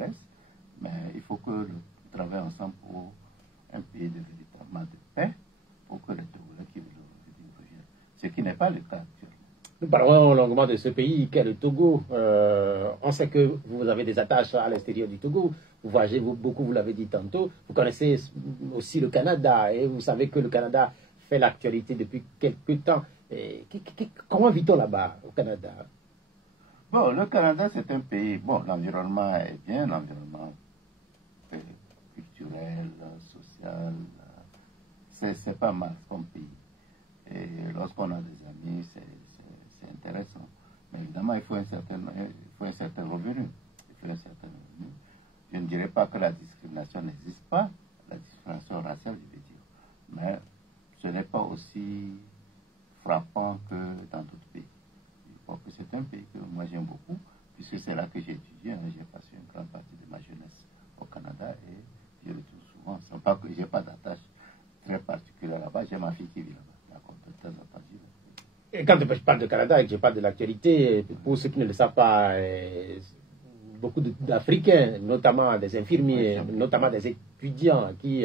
progresse, mais il faut que nous travaillions ensemble pour un pays de véritablement de paix, pour que les Togolais qui veulent reviennent. Ce qui n'est pas le cas actuellement. Nous parlons longuement de ce pays qu'est le Togo. On sait que vous avez des attaches à l'extérieur du Togo. Vous voyagez beaucoup, vous l'avez dit tantôt. Vous connaissez aussi le Canada et vous savez que le Canada fait l'actualité depuis quelques temps. Comment vit-on là-bas au Canada? Bon, le Canada, c'est un pays, bon, l'environnement est bien, l'environnement culturel, social, c'est pas mal comme pays. Et lorsqu'on a des amis, c'est intéressant. Mais évidemment, il faut un certain revenu. Je ne dirais pas que la discrimination n'existe pas, la discrimination raciale, je veux dire. Mais ce n'est pas aussi frappant que dans d'autres pays. Je crois que c'est un pays que moi j'aime beaucoup, puisque c'est là que j'ai étudié. J'ai passé une grande partie de ma jeunesse au Canada et je retourne souvent. Ce n'est pas que je n'ai pas d'attache très particulière là-bas. J'ai ma fille qui vit là-bas. Et quand je parle de Canada et que je parle de l'actualité, pour ceux qui ne le savent pas, beaucoup d'Africains, notamment des infirmiers, notamment des étudiants qui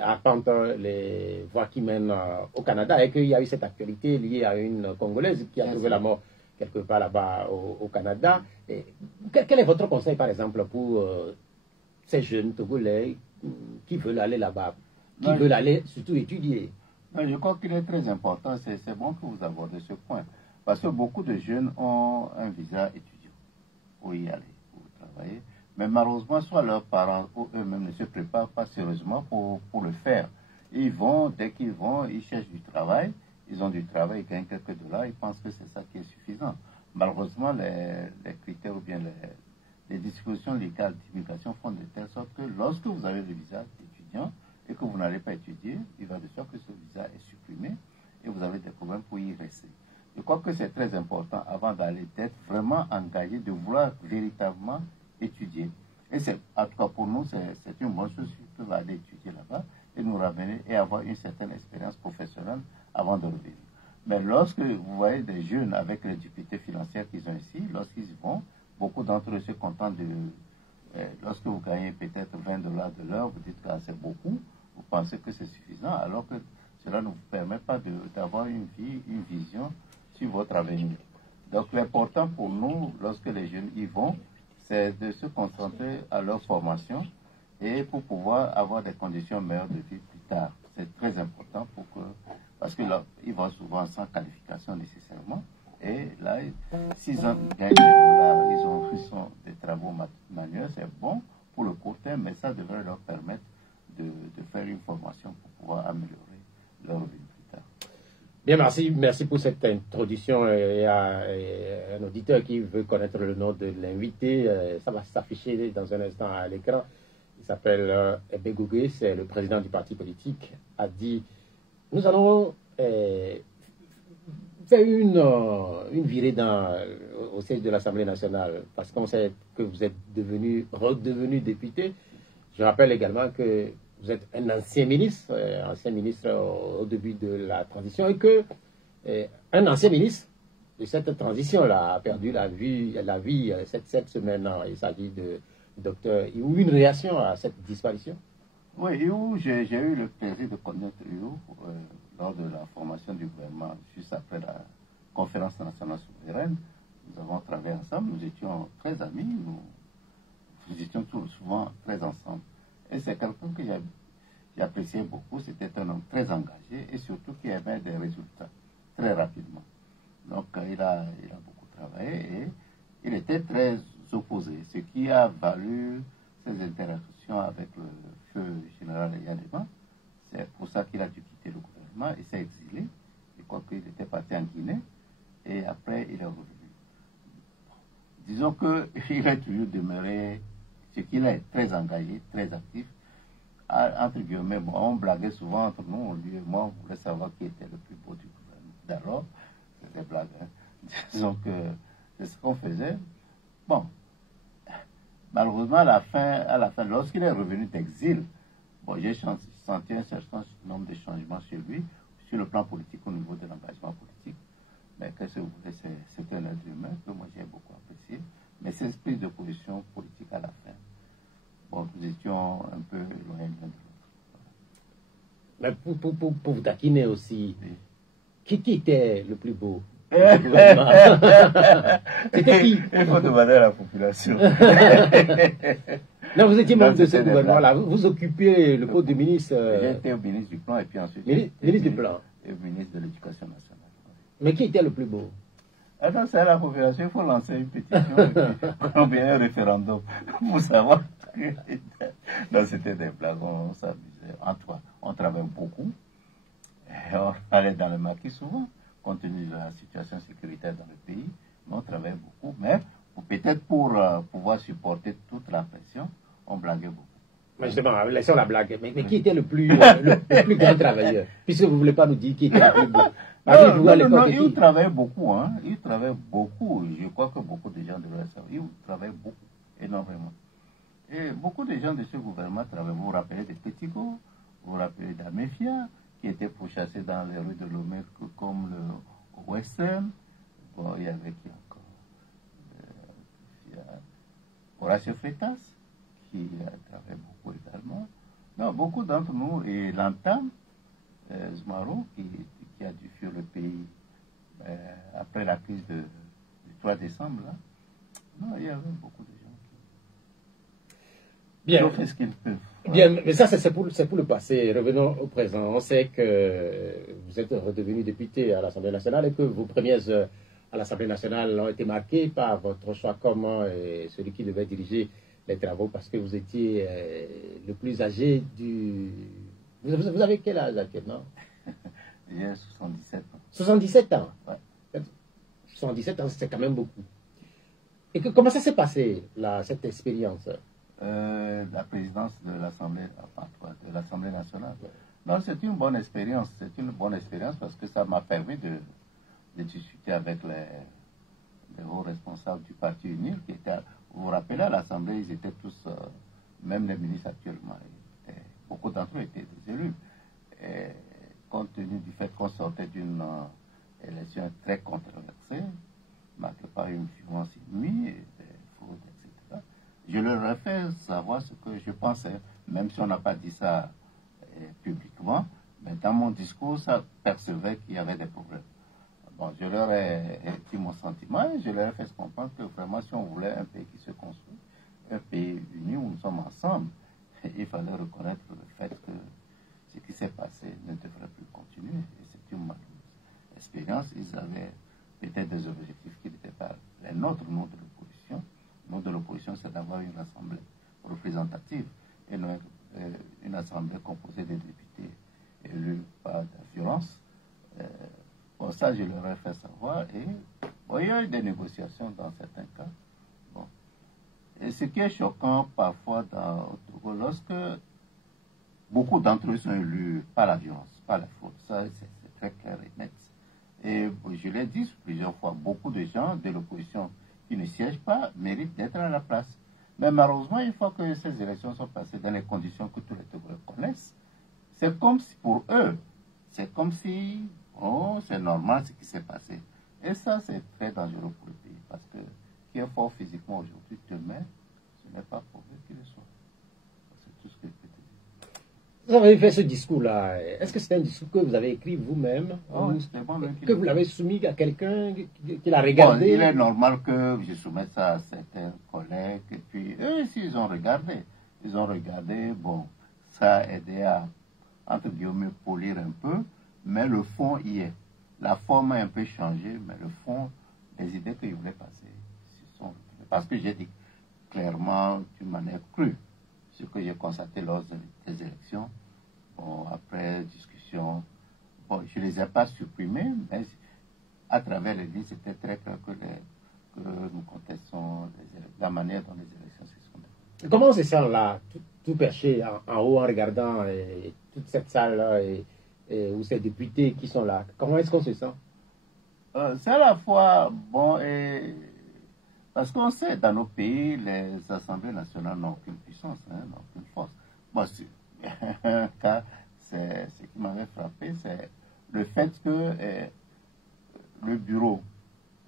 arpentent les voies qui mènent au Canada, et qu'il y a eu cette actualité liée à une Congolaise qui a trouvé la mort quelque part là-bas au Canada. Et quel est votre conseil, par exemple, pour ces jeunes Togolais qui veulent aller là-bas, qui veulent aller surtout étudier? Je crois qu'il est très important, c'est bon que vous abordez ce point, parce que beaucoup de jeunes ont un visa étudiant pour y aller, pour travailler, mais malheureusement, soit leurs parents ou eux-mêmes ne se préparent pas sérieusement pour le faire. Ils vont, dès qu'ils vont, ils cherchent du travail, ils ont du travail, ils gagnent quelques dollars, ils pensent que c'est ça qui est suffisant. Malheureusement, les critères ou bien les dispositions légales d'immigration font de telle sorte que lorsque vous avez le visa étudiant, et que vous n'allez pas étudier, il va de sorte que ce visa est supprimé et vous avez des problèmes pour y rester. Je crois que c'est très important avant d'aller d'être vraiment engagé, de vouloir véritablement étudier. Et en tout cas pour nous, c'est une bonne chose si peuvent aller étudier là-bas et nous ramener et avoir une certaine expérience professionnelle avant de revenir. Mais lorsque vous voyez des jeunes avec les difficultés financières qu'ils ont ici, lorsqu'ils y vont, beaucoup d'entre eux se contentent de... lorsque vous gagnez peut-être 20 dollars de l'heure, vous dites que c'est beaucoup. Vous pensez que c'est suffisant, alors que cela ne vous permet pas d'avoir une vision sur votre avenir. Donc l'important pour nous, lorsque les jeunes y vont, c'est de se concentrer à leur formation et pour pouvoir avoir des conditions meilleures de vie plus tard. C'est très important parce que là, ils vont souvent sans qualification nécessairement. Et là, s'ils gagnent des dollars, ils ont des travaux manuels, c'est bon pour le court terme, mais ça devrait leur permettre de faire une formation pour pouvoir améliorer leur vie plus tard. Bien, merci pour cette introduction. Il y a un auditeur qui veut connaître le nom de l'invité. Ça va s'afficher dans un instant à l'écran. Il s'appelle Ebé Gougé, c'est le président du parti politique, a dit « Nous allons faire une virée au siège de l'Assemblée nationale parce qu'on sait que vous êtes redevenu député. Je rappelle également que vous êtes un ancien ministre au début de la transition et que un ancien ministre de cette transition-là a perdu la vie cette semaine. Il s'agit de docteur Iou. Une réaction à cette disparition? Oui, Iou, j'ai eu le plaisir de connaître Iou lors de la formation du gouvernement, juste après la conférence nationale souveraine. Nous avons travaillé ensemble, nous étions très amis, nous étions souvent très ensemble. Et c'est quelqu'un que j'appréciais beaucoup. C'était un homme très engagé et surtout qui avait des résultats très rapidement. Donc il a beaucoup travaillé et il était très opposé, ce qui a valu ses interactions avec le feu général Yandema. C'est pour ça qu'il a dû quitter le gouvernement et s'est exilé. Je crois qu'il était parti en Guinée et après il est revenu. Disons qu'il a toujours demeuré, ce qu'il est très engagé, très actif. Entre guillemets, on blaguait souvent entre nous, lui et moi, on voulait savoir qui était le plus beau du gouvernement. D'abord, c'était des blagues. Hein. Disons que c'est ce qu'on faisait. Bon, malheureusement, à la fin, lorsqu'il est revenu d'exil, bon, j'ai senti un certain nombre de changements chez lui, sur le plan politique, au niveau de l'engagement politique. Mais qu'est-ce que vous voulez, c'était un être humain que moi j'ai beaucoup apprécié. Mais cette prise de position politique à la fin Mais pour vous taquiner aussi, qui était le plus beau? C'était qui? Il faut demander à la population. Non, vous étiez membre de ce gouvernement-là. Vous occupez le poste de ministre. J'étais au ministre du Plan et puis ensuite. Ministre du Plan. Et ministre de l'Éducation nationale. Mais qui était le plus beau? Alors, c'est à la population, il faut lancer une pétition et puis bien un référendum pour savoir. Non, c'était des blagues, on s'amusait. Antoine, on travaillait beaucoup. Et on allait dans le maquis souvent, compte tenu de la situation sécuritaire dans le pays. Mais on travaillait beaucoup. Mais peut-être pour pouvoir supporter toute la pression, on blaguait beaucoup. Mais justement, laissons la blague. Mais qui était le plus grand travailleur? Puisque vous ne voulez pas nous dire qui était le plus beau. Non, il travaille beaucoup, hein. Il travaille beaucoup. Je crois que beaucoup de gens devraient savoir. Il travaille beaucoup, énormément. Et beaucoup de gens de ce gouvernement travaillent. Vous vous rappelez de Petico, vous vous rappelez d'Amefia, qui était pourchassé dans les rues de Lomé comme le Western. Bon, il y avait qui encore? Horacio Freitas, qui a travaillé beaucoup également. Non, beaucoup d'entre nous, et l'Antam, Zmaro, qui a dû fuir le pays après la crise du 3 décembre. Là. Non, il y avait beaucoup de gens qui ont fait ce qu'ils peuvent. Bien, mais ça, c'est pour le passé. Revenons au présent. On sait que vous êtes redevenu député à l'Assemblée nationale et que vos premières heures à l'Assemblée nationale ont été marquées par votre choix commun et celui qui devait diriger les travaux parce que vous étiez le plus âgé du... Vous avez quel âge actuellement? J'ai 77 ans. 77 ans? Ouais. 77 ans, c'est quand même beaucoup. Et comment ça s'est passé, cette expérience? La présidence de l'Assemblée nationale. Ouais. Non, c'est une bonne expérience. C'est une bonne expérience parce que ça m'a permis de discuter avec les hauts responsables du Parti UNIR qui étaient, vous vous rappelez, à l'Assemblée, ils étaient tous, même les ministres actuellement, beaucoup d'entre eux étaient des élus. Et, compte tenu du fait qu'on sortait d'une élection très controversée, marquée par une violence inouïe, des fraudes, etc., je leur ai fait savoir ce que je pensais, même si on n'a pas dit ça publiquement, mais dans mon discours, ça percevait qu'il y avait des problèmes. Bon, je leur ai dit mon sentiment et je leur ai fait comprendre que vraiment, si on voulait un pays qui se construit, un pays uni où nous sommes ensemble, il fallait reconnaître le fait que ce qui s'est passé ne devrait plus continuer. Et c'est une malheureuse expérience. Ils avaient peut-être des objectifs qui n'étaient pas les nôtres, nous de l'opposition. Nous de l'opposition, c'est d'avoir une assemblée représentative et non une assemblée composée de députés élus par la violence. Bon, ça, je leur ai fait savoir. Et bon, il y a eu des négociations dans certains cas. Bon. Et ce qui est choquant parfois au Togo, lorsque beaucoup d'entre eux sont élus par la violence, par la faute. Ça, c'est très clair et net. Et je l'ai dit plusieurs fois, beaucoup de gens de l'opposition qui ne siègent pas méritent d'être à la place. Mais malheureusement, une fois que ces élections sont passées dans les conditions que tous les Togolais connaissent, c'est comme si pour eux, c'est comme si, oh, c'est normal ce qui s'est passé. Et ça, c'est très dangereux pour le pays, parce que qui est fort physiquement aujourd'hui, demain, ce n'est pas pour eux qu'il le soit. C'est tout ce que je peux te dire. Vous avez fait ce discours-là. Est-ce que c'est un discours que vous avez écrit vous-même? Oh, c'était moi-même que vous l'avez soumis à quelqu'un qui l'a regardé? Bon, il est normal que je soumette ça à certains collègues, et puis eux aussi, ils ont regardé. Ils ont regardé, bon, ça a aidé à, entre guillemets, polir un peu, mais le fond y est. La forme a un peu changé, mais le fond, les idées que je voulais passer, ce sont... Parce que j'ai dit clairement, d'une manière crue, ce que j'ai constaté lors des élections. Bon, après discussion, bon, je ne les ai pas supprimés, mais à travers les lignes, c'était très clair que nous contestons la manière dont les élections se sont déroulées. Comment on se sent là, tout perché en haut en regardant toute cette salle-là et où ces députés qui sont là? Comment est-ce qu'on se sent? C'est à la fois bon et... Parce qu'on sait, dans nos pays, les assemblées nationales n'ont aucune puissance, hein, n'ont aucune force. Moi, car c'est ce qui m'avait frappé, c'est le fait que le bureau,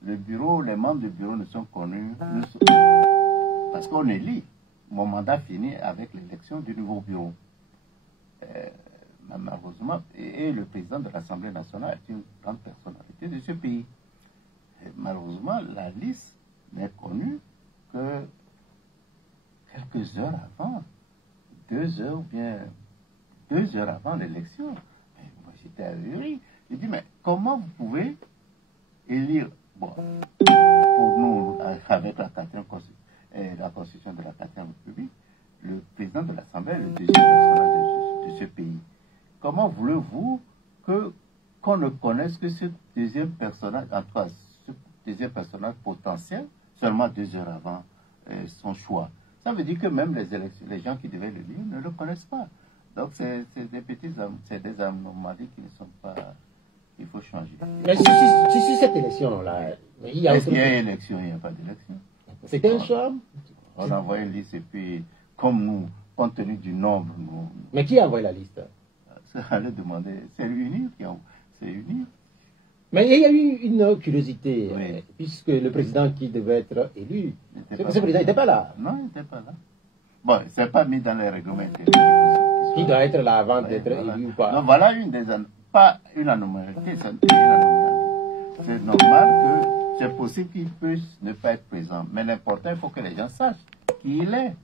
les membres du bureau ne sont connus, parce qu'on élit. Mon mandat finit avec l'élection du nouveau bureau. malheureusement, et le président de l'Assemblée nationale est une grande personnalité de ce pays. Et malheureusement, la liste n'est connue que quelques heures avant, 2 heures ou bien 2 heures avant l'élection. Moi, j'étais ahuri. J'ai dit, mais comment vous pouvez élire, bon, pour nous, avec la constitution de la 4e République, le président de l'Assemblée est le deuxième personnage de ce pays. Comment voulez-vous qu'on ne connaisse que ce deuxième personnage, en tout cas, ce deuxième personnage potentiel, seulement 2 heures avant son choix? Ça veut dire que même les gens qui devaient le lire ne le connaissent pas. Donc, c'est des anomalies qui ne sont pas... Il faut changer. Mais si cette élection-là... Est-ce qu'il y a une élection? Il n'y a pas d'élection. C'était un choix. On a envoyé une liste et puis, comme nous, compte tenu du nombre... Mais qui a envoyé la liste? Ça allait demander... C'est l'UNIR qui a... C'est l'UNIR. Mais il y a eu une curiosité, oui. Puisque le président qui devait être élu, ce président n'était pas là. Non, il n'était pas là. Bon, c'est pas mis dans les règlements intérieurs. Qui doit être là avant d'être élu ou pas? Non, voilà pas une anomalie, c'est une anomalie. C'est normal que c'est possible qu'il puisse ne pas être présent. Mais l'important, il faut que les gens sachent qui il est.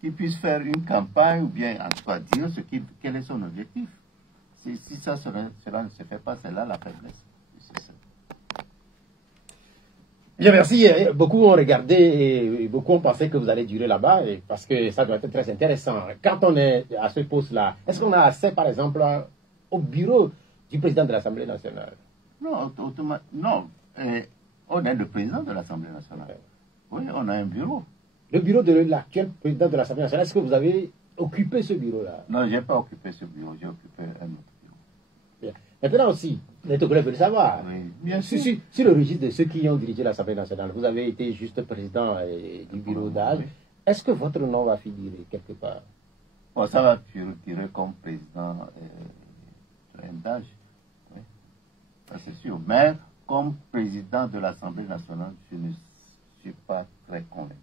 Qu'il puisse faire une campagne ou bien en tout cas dire quel est son objectif. Si cela ne se fait pas, c'est là la faiblesse. Bien, merci. Beaucoup ont regardé et beaucoup ont pensé que vous allez durer là-bas parce que ça doit être très intéressant. Quand on est à ce poste-là, est-ce qu'on a accès, par exemple, au bureau du président de l'Assemblée nationale? Non, on est le président de l'Assemblée nationale. Oui, on a un bureau. Le bureau de l'actuel président de l'Assemblée nationale, est-ce que vous avez occupé ce bureau-là? Non, je n'ai pas occupé ce bureau, j'ai occupé un autre bureau. Bien. Maintenant aussi, les Togolais veulent savoir. Oui, bien sûr. Sur le registre de ceux qui ont dirigé l'Assemblée nationale, vous avez été juste président du bureau d'âge. Oui. Est-ce que votre nom va figurer quelque part? Bon, ça va figurer comme président d'âge. Oui. Ça c'est sûr. Mais comme président de l'Assemblée nationale, je ne suis pas très convaincu.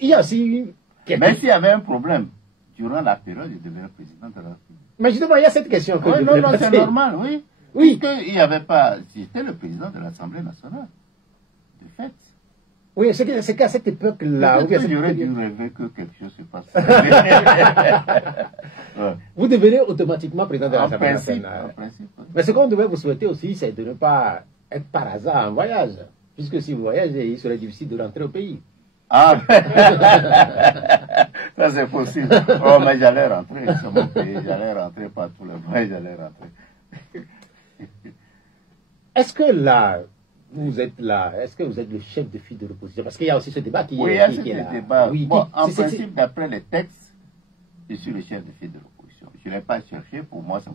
Il y a aussi mais s'il y avait un problème, durant la période, il devenait président de la République. Mais justement, il y a cette question que je non, c'est normal, oui. Oui. Il n'y avait pas... J'étais le président de l'Assemblée nationale, de fait. Oui, c'est qu'à cette époque-là... J'aurais dû rêver que quelque chose se passe. Ouais. Vous devenez automatiquement président de l'Assemblée nationale. En principe, oui. Mais ce qu'on devait vous souhaiter aussi, c'est de ne pas être par hasard en voyage. Puisque si vous voyagez, il serait difficile de rentrer au pays. Ah, ça c'est possible. Oh, mais j'allais rentrer, c'est mon pays, j'allais rentrer par tous les mois, j'allais rentrer. Est-ce que là, vous êtes là, est-ce que vous êtes le chef de file de l'opposition? Parce qu'il y a aussi ce débat qui oui, est, il y a qui est là. Débat. Oui, bon, en principe, d'après les textes, je suis le chef de file de l'opposition. Je ne l'ai pas cherché, pour moi, ce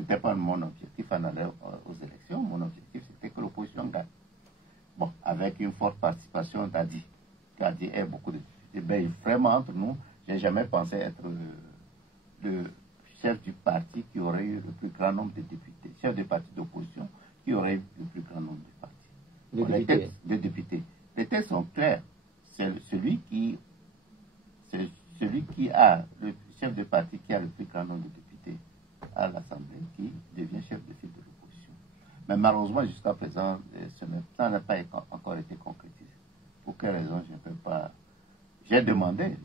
n'était pas mon objectif en allant aux élections. Mon objectif, c'était que l'opposition gagne. Bon, avec une forte participation d'Adi. Adi est beaucoup de députés. Ben, vraiment, entre nous, je n'ai jamais pensé être le chef du parti qui aurait eu le plus grand nombre de députés. Chef du parti d'opposition qui aurait eu le plus grand nombre de partis. De députés. Les textes sont clairs. C'est celui qui a, le chef de parti qui a le plus grand nombre de députés à l'Assemblée qui devient chef de file de l'opposition. Mais malheureusement, jusqu'à présent, ça n'a pas encore été concrétisé. Pour quelle raison je ne peux pas... J'ai demandé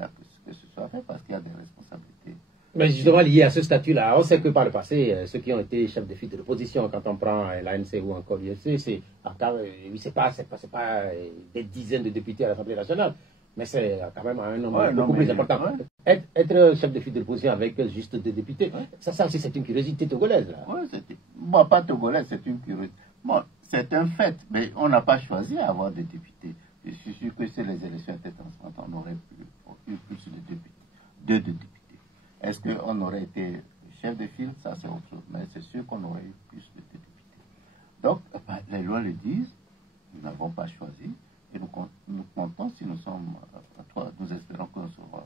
à que ce soit fait parce qu'il y a des responsabilités. Mais justement, lié à ce statut-là, on sait que par le passé, ceux qui ont été chefs de file de l'opposition, quand on prend l'ANC ou encore l'UFC, c'est pas des dizaines de députés à l'Assemblée nationale, mais c'est quand même un nombre beaucoup plus important. Ouais. Être chef de file de l'opposition avec juste 2 députés, ça aussi c'est une curiosité togolaise. Oui, bon, pas togolaise, c'est une curiosité. Bon, c'est un fait, mais on n'a pas choisi à avoir des députés. Je suis sûr que si les élections étaient transparentes, on aurait eu plus de députés, 2 députés. Est-ce qu'on aurait été chef de file? Ça, c'est autre chose. Mais c'est sûr qu'on aurait eu plus de députés. Donc, les lois le disent, nous n'avons pas choisi. Et nous comptons si nous sommes, nous espérons qu'on sera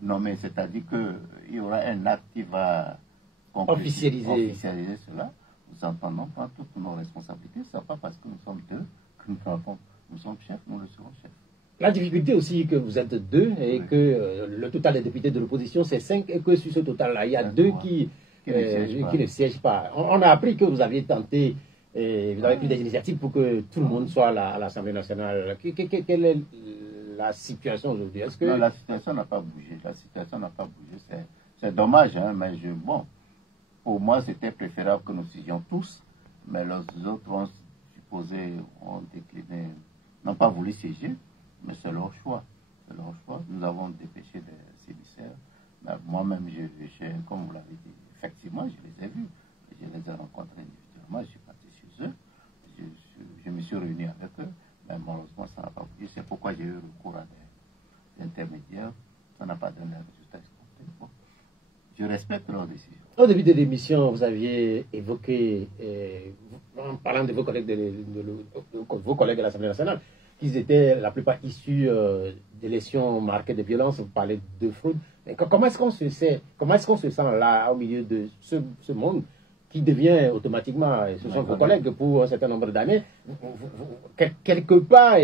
nommés. C'est-à-dire qu'il y aura un acte qui va officialiser cela. Nous entendons prendre toutes nos responsabilités. Ce n'est pas parce que nous sommes 2 que nous sommes chefs, nous le serons chefs. La difficulté aussi que vous êtes deux et que le total des députés de l'opposition c'est 5 et que sur ce total-là, il y a deux qui ne siègent pas. On a appris que vous aviez tenté, et vous avez pris des initiatives pour que tout le monde soit à l'Assemblée nationale. Quelle est la situation aujourd'hui? Non, la situation n'a pas bougé. La situation n'a pas bougé. C'est dommage, hein, mais bon, pour moi, c'était préférable que nous siégions tous, mais les autres ont supposé, ont décliné, n'ont pas voulu siéger, mais c'est leur choix. C'est leur choix. Nous avons dépêché des émissaires. Moi-même, comme vous l'avez dit, effectivement, je les ai vus. Je les ai rencontrés individuellement. Je suis parti chez eux. Je me suis réuni avec eux. Mais malheureusement, ça n'a pas bougé. C'est pourquoi j'ai eu recours à des intermédiaires. Ça n'a pas donné un résultat escompté. Bon. Je respecte leur décision. Au début de l'émission, vous aviez évoqué, en parlant de vos collègues de l'Assemblée nationale, qu'ils étaient la plupart issus d'élections marquées de violence. Vous parlez de fraude. Mais comment est-ce qu'on se sent là, au milieu de ce monde qui devient automatiquement, ce sont vos collègues pour un certain nombre d'années, quelque part,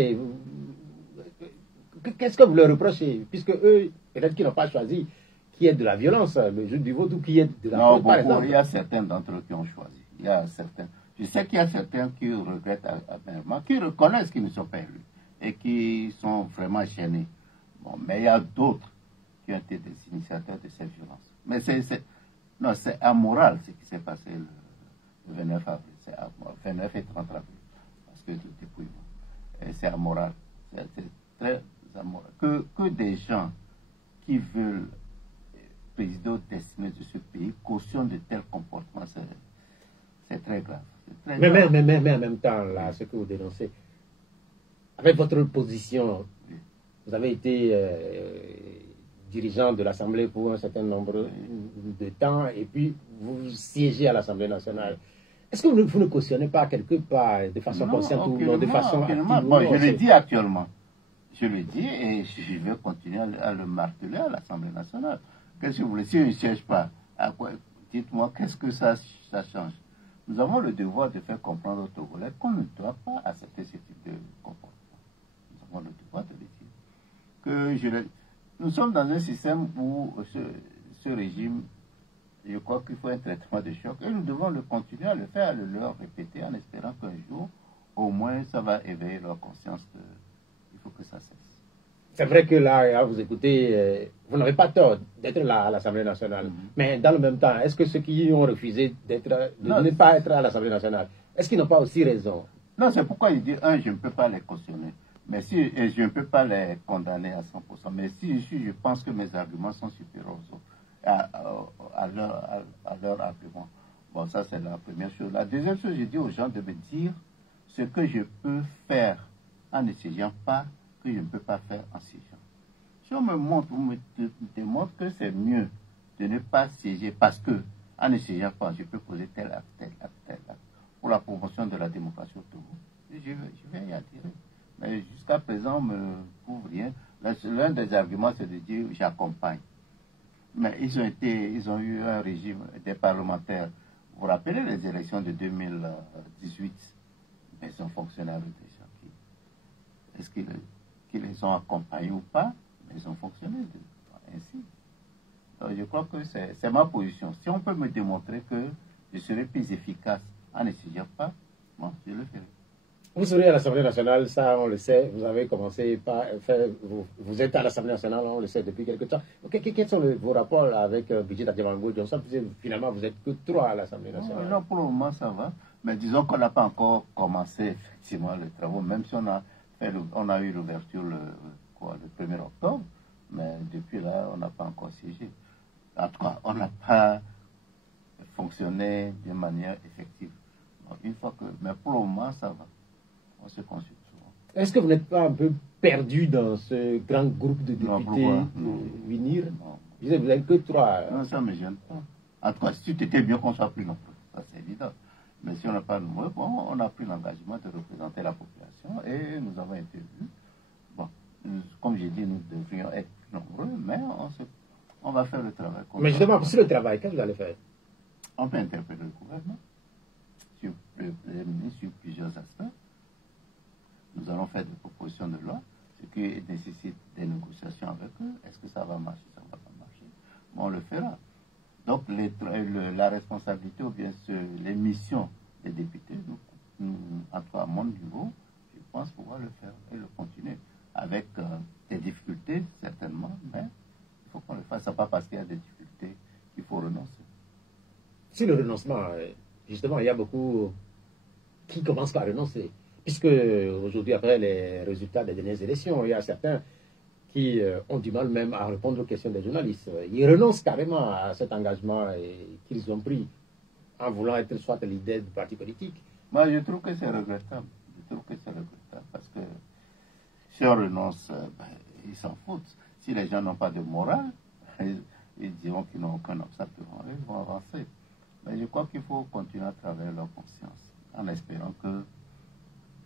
qu'est-ce que vous leur reprochez, puisque eux, peut-être qu'ils n'ont pas choisi qui est de la violence, le jeu du vote, ou qui est de la fraude, par exemple. Il y a certains d'entre eux qui ont choisi. Il y a certains. Je sais qu'il y a certains qui regrettent amèrement, qui reconnaissent qu'ils ne sont pas élus et qui sont vraiment gênés. Bon, mais il y a d'autres qui ont été des initiateurs de cette violence. Mais c'est amoral ce qui s'est passé le 29 avril. C'est amoral. 29 et 30 avril. Parce que le dépouillement. C'est amoral. C'est très amoral. Que des gens qui veulent présider au destin de ce pays cautionnent de tels comportements, c'est très grave. Mais en même temps, là, ce que vous dénoncez, avec votre position, vous avez été dirigeant de l'Assemblée pour un certain nombre de temps, et puis vous siégez à l'Assemblée nationale. Est-ce que vous ne cautionnez pas quelque part, de façon consciente ou non, de façon active? Bon, je le dis actuellement. Je le dis et je vais continuer à le marteler à l'Assemblée nationale. Qu'est-ce que vous voulez? Si je ne siège pas, dites-moi, qu'est-ce que ça change? Nous avons le devoir de faire comprendre aux Togolais qu'on ne doit pas accepter ce type de comportement. Nous avons le devoir de le dire. Nous sommes dans un système où ce régime, je crois qu'il faut un traitement de choc et nous devons le continuer à le faire, à le leur répéter en espérant qu'un jour, au moins, ça va éveiller leur conscience. Il faut que ça cesse. C'est vrai que là, à vous écouter, vous n'avez pas tort d'être là à l'Assemblée nationale. Mais dans le même temps, est-ce que ceux qui ont refusé de ne pas être à l'Assemblée nationale, est-ce qu'ils n'ont pas aussi raison? Non, c'est pourquoi il dit, je ne peux pas les cautionner. Mais et je ne peux pas les condamner à 100%. Mais si je pense que mes arguments sont supérieurs aux autres, à leurs arguments. Bon, ça c'est la première chose. La deuxième chose, je dis aux gens de me dire ce que je peux faire en ne siégeant pas, que je ne peux pas faire en siégeant. Si on me montre, on me démontre que c'est mieux de ne pas siéger parce que, en ne siégeant pas, je peux poser tel acte pour la promotion de la démocratie au Togo, je vais y adhérer. Mais jusqu'à présent, on ne me prouve rien. L'un des arguments, c'est de dire j'accompagne. Mais ils ont eu un régime des parlementaires. Vous vous rappelez les élections de 2018? Mais ils ont fonctionné avec des gens qui... Est-ce qu'ils les ont accompagnés ou pas? Mais ils ont fonctionné ainsi. Donc, je crois que c'est ma position. Si on peut me démontrer que je serai plus efficace en ne siégeant pas, bon, je le ferai. Vous serez à l'Assemblée nationale, ça on le sait, vous avez commencé par faire, vous êtes à l'Assemblée nationale, on le sait depuis quelque temps. Quels sont vos rapports avec Brigitte Adjemango Johnson? Finalement, vous n'êtes que 3 à l'Assemblée nationale. Non, pour le moment, ça va. Mais disons qu'on n'a pas encore commencé effectivement les travaux, même si on a eu l'ouverture le 1er octobre, mais depuis là, on n'a pas encore siégé. En tout cas, on n'a pas fonctionné de manière effective. Donc, mais pour le moment, ça va. On se consulte souvent. Est-ce que vous n'êtes pas un peu perdu dans ce grand groupe de députés venir? Vous n'êtes que 3. Non, ça ne me gêne pas. En tout cas, si tu étais bien qu'on soit plus nombreux, ça c'est évident. Mais si on n'a pas nombreux, bon, on a pris l'engagement de représenter la population et nous avons été vus. Bon, comme j'ai dit, nous devrions être plus nombreux, mais on va faire le travail. Mais justement, sur le travail, qu'est-ce que vous allez faire? On peut interpeller le gouvernement sur plusieurs aspects. Nous allons faire des propositions de loi. ce qui nécessite des négociations avec eux. Est-ce que ça va marcher, ça ne va pas marcher? Mais on le fera. Donc la responsabilité ou bien les missions des députés, en tout cas à mon niveau, je pense pouvoir le faire et le continuer. Avec des difficultés, certainement, mais il faut qu'on le fasse. Ce n'est pas parce qu'il y a des difficultés qu'il faut renoncer. Sur le renoncement, justement, il y a beaucoup qui commencent par renoncer. Puisque aujourd'hui, après les résultats des dernières élections, il y a certains qui ont du mal même à répondre aux questions des journalistes. Ils renoncent carrément à cet engagement qu'ils ont pris en voulant être soit leader du parti politique. Moi, je trouve que c'est regrettable. Je trouve que c'est regrettable parce que si on renonce, ils s'en foutent. Si les gens n'ont pas de morale, ils diront qu'ils n'ont aucun obstacle devant eux, ils vont avancer. Mais je crois qu'il faut continuer à travailler leur conscience en espérant que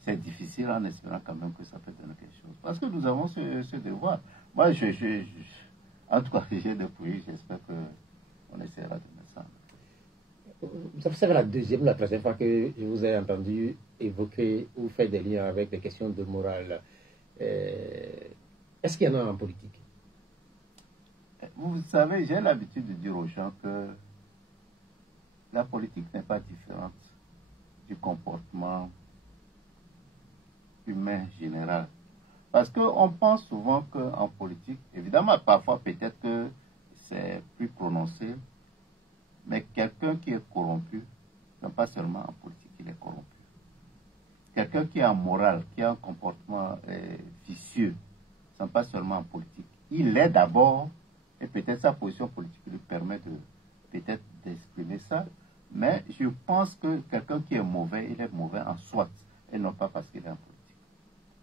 c'est difficile, en espérant quand même que ça peut donner quelque chose. Parce que nous avons ce devoir. Moi, en tout cas, j'ai depuis, j'espère qu'on essaiera de mettre ça. C'est la deuxième ou la troisième fois que je vous ai entendu évoquer ou faire des liens avec des questions de morale. Est-ce qu'il y en a en politique? Vous savez, j'ai l'habitude de dire aux gens que la politique n'est pas différente du comportement humain général. Parce qu'on pense souvent qu'en politique, évidemment, parfois peut-être que c'est plus prononcé, mais quelqu'un qui est corrompu, non pas seulement en politique, il est corrompu. Quelqu'un qui a un moral, qui a un comportement vicieux, non pas seulement en politique, il l'est d'abord, et peut-être sa position politique lui permet peut-être d'exprimer ça, mais je pense que quelqu'un qui est mauvais, il est mauvais en soi, et non pas parce qu'il est en politique.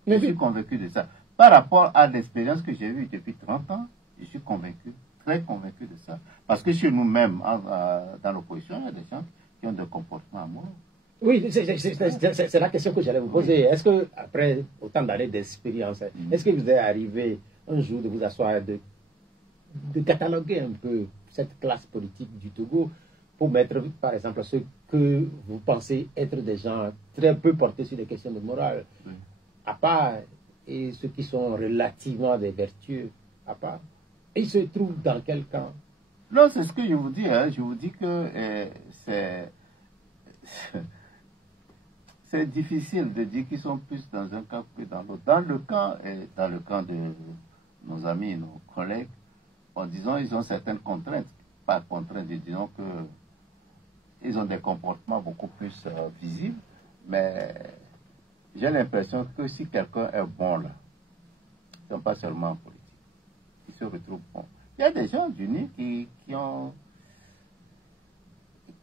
Je suis convaincu de ça. Par rapport à l'expérience que j'ai eue depuis 30 ans, je suis convaincu, très convaincu de ça. Parce que chez nous-mêmes, dans l'opposition, il y a des gens qui ont des comportements amoureux. Oui, c'est la question que j'allais vous poser. Est-ce que, après autant d'années d'expérience, est-ce que vous est arrivé un jour de vous asseoir, de cataloguer un peu cette classe politique du Togo pour mettre, par exemple, ceux que vous pensez être des gens très peu portés sur les questions de morale, à part, et ceux qui sont relativement des vertueux, à part? Et ils se trouvent dans quel camp? Non, c'est ce que je vous dis. Hein. Je vous dis que c'est difficile de dire qu'ils sont plus dans un camp que dans l'autre. Dans le camp de nos amis, nos collègues, en disant ils ont certaines contraintes. Pas contraintes, disons que ils ont des comportements beaucoup plus visibles, mais j'ai l'impression que si quelqu'un est bon là, non pas seulement en politique, il se retrouve bon. Il y a des gens du NI qui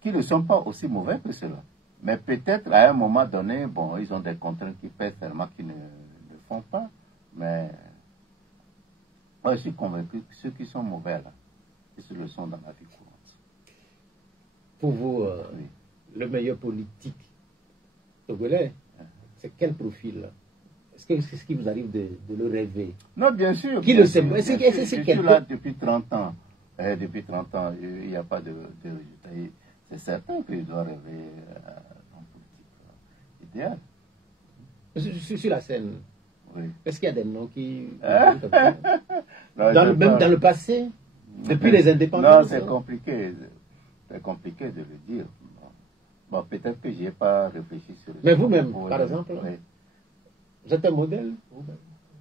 ne sont pas aussi mauvais que cela. Mais peut-être à un moment donné, bon, ils ont des contraintes qui pèsent tellement qu'ils ne le font pas. Mais moi, je suis convaincu que ceux qui sont mauvais là, ils le sont dans la vie courante. Pour vous, oui, le meilleur politique togolais, c'est quel profil? Est-ce que c'est ce qui vous arrive de le rêver? Non, bien sûr. Qui le sait? Je suis là depuis 30 ans. Depuis 30 ans, il n'y a pas de résultat. C'est certain que je dois rêver en politique idéal. Sur la scène, oui. Est-ce qu'il y a des noms qui... non, même dans le passé, depuis les indépendances? Non, c'est compliqué. C'est compliqué de le dire. Bon, peut-être que je n'y ai pas réfléchi sur... Mais vous-même, par exemple, oui. Vous êtes un modèle?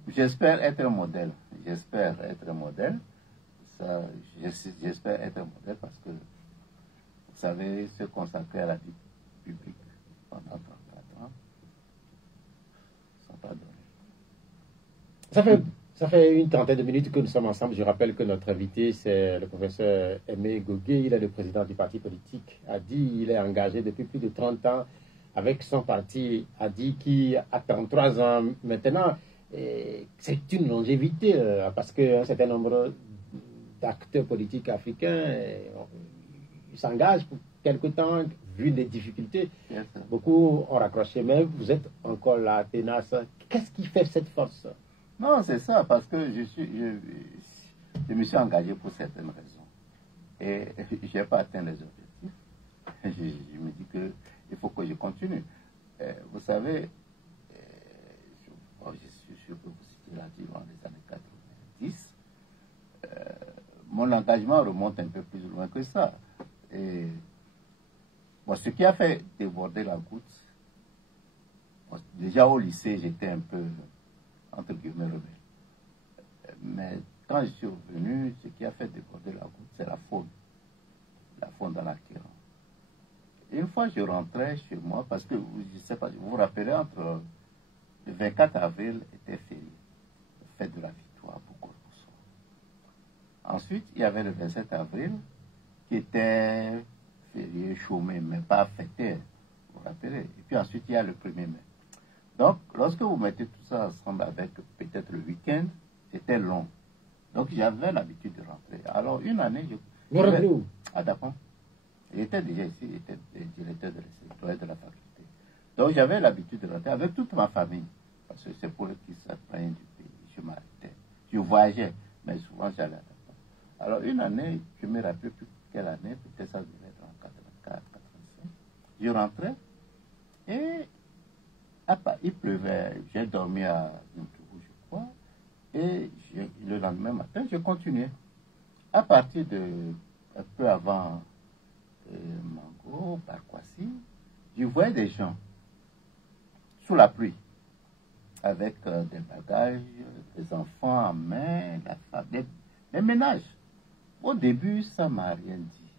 J'espère être un modèle. J'espère être un modèle. J'espère être un modèle parce que, vous savez, se consacrer à la vie publique pendant 34 ans, ça n'a pas donné. Ça fait une trentaine de minutes que nous sommes ensemble. Je rappelle que notre invité, c'est le professeur Aimé Gogué. Il est le président du parti politique ADI. Il est engagé depuis plus de 30 ans avec son parti ADI qui a 33 ans maintenant. C'est une longévité parce qu'un certain nombre d'acteurs politiques africains s'engagent pour quelque temps, vu les difficultés. Beaucoup ont raccroché, mais vous êtes encore là, tenace. Qu'est-ce qui fait cette force? Non, c'est ça, parce que je me suis engagé pour certaines raisons. Et je n'ai pas atteint les objectifs. Je me dis qu'il faut que je continue. Vous savez, je peux vous citer relativement les années 90. Mon engagement remonte un peu plus loin que ça. Et bon, ce qui a fait déborder la goutte, bon, déjà au lycée, j'étais un peu, entre guillemets, rebelle. Mais quand je suis revenu, ce qui a fait déborder la goutte, c'est la faune dans la Kéran. Une fois, je rentrais chez moi, parce que, je ne sais pas, vous vous rappelez, entre le 24 avril était férié, fête de la victoire pour Corpus. Ensuite, il y avait le 27 avril, qui était férié, chômé, mais pas fêté, vous vous rappelez. Et puis ensuite, il y a le 1er mai. Donc, lorsque vous mettez tout ça ensemble avec peut-être le week-end, c'était long. Donc, j'avais l'habitude de rentrer. Alors, une année, Vous rentrez où? À Dapon. J'étais déjà ici, j'étais directeur de la faculté. Donc, j'avais l'habitude de rentrer avec toute ma famille. Parce que c'est pour eux qui s'apprennent du pays. Je m'arrêtais. Je voyageais, mais souvent, j'allais à Dapon. Alors, une année, je ne me rappelle plus quelle année, peut-être ça devait être en 84, 85. Je rentrais et il pleuvait. J'ai dormi à Ntourou, je crois. Et le lendemain matin, je continuais. À partir de un peu avant Mango, Barkwasi, je voyais des gens sous la pluie, avec des bagages, des enfants en main, des ménages. Au début, ça ne m'a rien dit.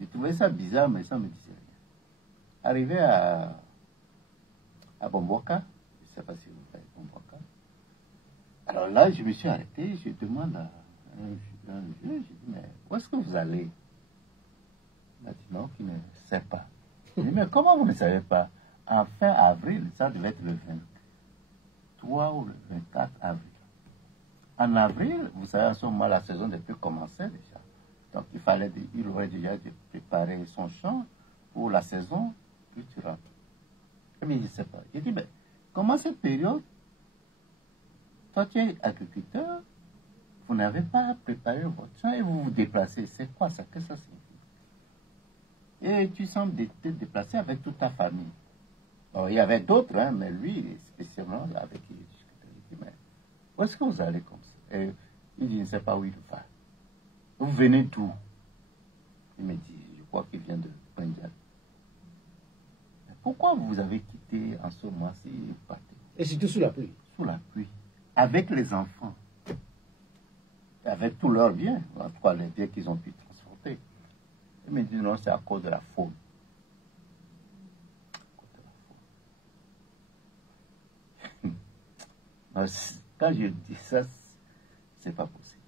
Je trouvais ça bizarre, mais ça ne me disait rien. Arrivé à Bomboka, je ne sais pas si vous voyez Bomboka. Alors là, je me suis arrêté, je demande à un vieux, je dis, mais où est-ce que vous allez? Il m'a dit non, qu'il ne sait pas. Je dis, mais comment vous ne savez pas? En fin avril, ça devait être le 23 ou le 24 avril. En avril, vous savez, à ce moment, la saison des pluies commençait déjà. Donc, il aurait déjà préparé son champ pour la saison, puis tu rentres. Mais je ne sais pas. J'ai dit, mais comment cette période, toi tu es agriculteur, vous n'avez pas préparé votre champ et vous vous déplacez. C'est quoi ça? Qu'est-ce que ça signifie? Et tu sembles te déplacer avec toute ta famille. Alors, il y avait d'autres, hein, mais lui, spécialement avec qui je discutais. Je dis, mais où est-ce que vous allez comme ça? Et il dit, je ne sais pas où il va. Vous venez d'où? Il me dit, je crois qu'il vient de Punjab. Pourquoi vous avez quitté en ce mois-ci? Et surtout sous la pluie. Sous la pluie. Avec les enfants. Avec tous leurs biens. En tout cas, les biens qu'ils ont pu transporter. Il me dit, non, c'est à cause de la faune. Quand je dis ça, c'est pas possible.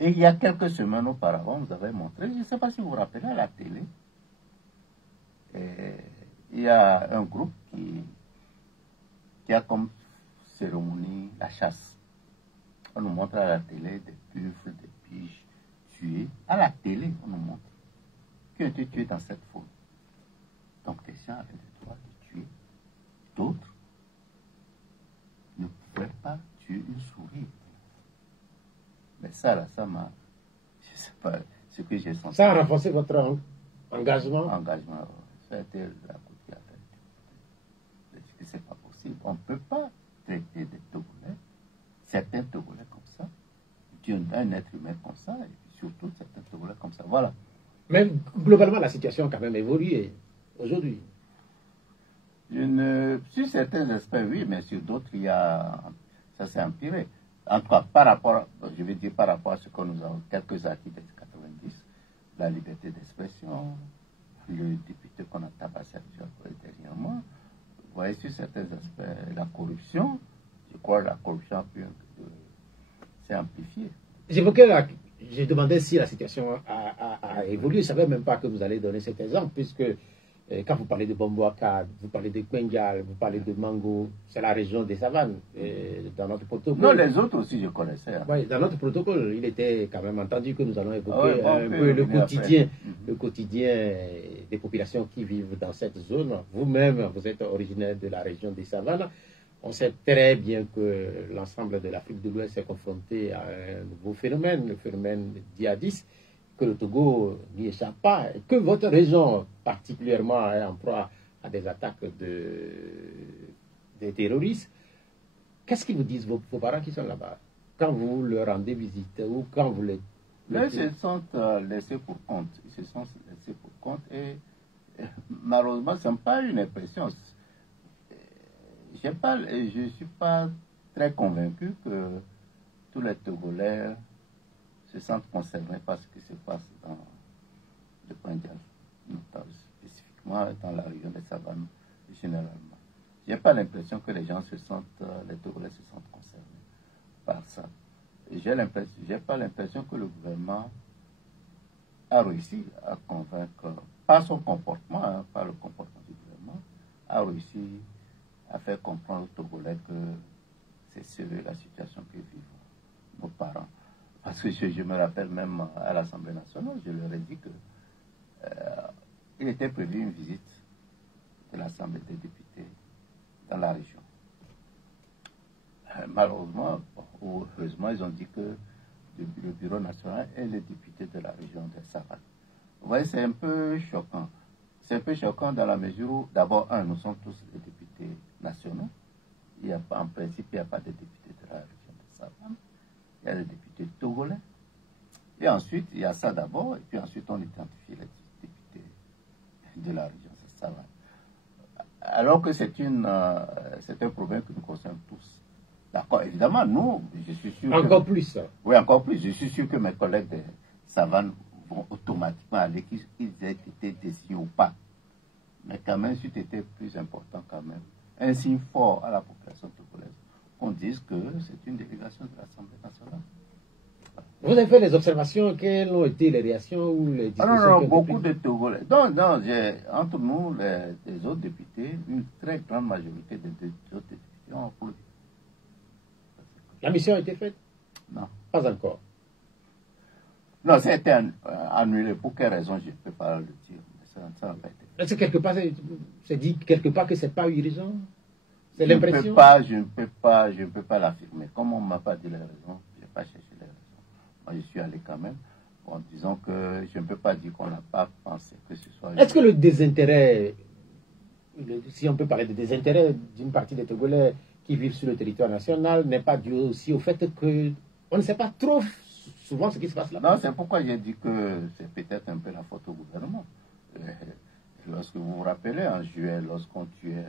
Et il y a quelques semaines auparavant, vous avez montré, je ne sais pas si vous vous rappelez, à la télé, il y a un groupe qui a comme cérémonie la chasse. On nous montre à la télé des buffles, des biches tués. À la télé, on nous montre qui ont été tués dans cette faune. Donc les gens avaient le droit de tuer. D'autres ne pouvaient pas tuer une souris. Mais ça, là, ça m'a... Je ne sais pas ce que j'ai senti. Ça a renforcé votre engagement? Engagement, ça a été la goutte qui a fait. C'est pas possible. On ne peut pas traiter des Togolais, certains Togolais comme ça, un être humain comme ça, et puis surtout certains Togolais comme ça. Voilà. Mais globalement, la situation a quand même évolué aujourd'hui. Sur certains aspects, oui, mais sur d'autres, ça s'est empiré. En tout cas, par rapport à ce que nous avons, quelques acquis des 90, la liberté d'expression, le député qu'on a tabassé dernièrement, vous voyez, sur certains aspects, la corruption, je crois que la corruption s'est amplifiée. J'ai demandé si la situation a évolué. Je ne savais même pas que vous allez donner cet exemple, puisque quand vous parlez de Bomboaka, vous parlez de Kwenjal, vous parlez de Mango, c'est la région des savanes dans notre protocole. Non, les autres aussi, je connaissais. Hein. Oui, dans notre protocole, il était quand même entendu que nous allons évoquer un peu le quotidien des populations qui vivent dans cette zone. Vous-même, vous êtes originaire de la région des savanes. On sait très bien que l'ensemble de l'Afrique de l'Ouest est confronté à un nouveau phénomène, le phénomène djihadiste, que le Togo n'y échappe pas, et que votre région particulièrement est en proie à des attaques des terroristes. Qu'est-ce qu'ils vous disent, vos parents qui sont là-bas, quand vous leur rendez visite ou quand vous les... Ils se sentent laissés pour compte. Ils se sont laissés pour compte et malheureusement, ce n'est pas une impression. Je ne suis pas très convaincu que tous les Togolais se sentent concernés par ce qui se passe dans le Punjab, spécifiquement dans la région des Savanes, généralement. Je n'ai pas l'impression que les gens les Togolais se sentent concernés par ça. Je n'ai pas l'impression que le gouvernement a réussi à convaincre, par son comportement, hein, par le comportement du gouvernement, a réussi à faire comprendre aux Togolais que c'est sérieux la situation que vivent nos parents. Parce que je me rappelle même à l'Assemblée nationale, je leur ai dit que il était prévu une visite de l'Assemblée des députés dans la région. Malheureusement, ou heureusement, ils ont dit que le bureau national et les députés de la région des Savanes. Vous voyez, c'est un peu choquant. C'est un peu choquant dans la mesure où, d'abord, nous sommes tous les députés nationaux. En principe, il n'y a pas de députés de la région des Savanes. Il y a des députés togolais. Et ensuite, il y a ça d'abord, et puis ensuite, on identifie les députés de la région des Savanes. Alors que c'est un problème qui nous concerne tous. D'accord, évidemment, nous, je suis sûr. Encore plus. Oui, encore plus. Je suis sûr que mes collègues de Savanes vont automatiquement aller, qu'ils aient été désignés ou pas. Mais quand même, c'eût été plus important quand même. Un signe fort à la population togolaise qu'on dise que c'est une délégation de l'Assemblée nationale. Vous avez fait les observations, quelles ont été les réactions ou les discussions? Non, beaucoup de Togolais. Non, entre nous, les autres députés, une très grande majorité des autres députés ont applaudi. La mission a été faite? Non. Pas encore. Non, ça a été annulé. Pour quelle raison, je ne peux pas le dire. Ça n'a pas été. Est-ce que quelque part, c'est dit quelque part que ce n'est pas urgent? C'est l'impression? Je ne peux pas l'affirmer. Comme on ne m'a pas dit les raisons, je n'ai pas cherché les raisons. Moi, je suis allé quand même. Bon, disons que je ne peux pas dire qu'on n'a pas pensé que ce soit... Est-ce que le désintérêt, si on peut parler de désintérêt d'une partie des Togolais qui vivent sur le territoire national, n'est pas dû aussi au fait qu'on ne sait pas trop souvent ce qui se passe là? Non, c'est pourquoi j'ai dit que c'est peut-être un peu la faute au gouvernement. Lorsque vous vous rappelez, en juillet, lorsqu'on tuait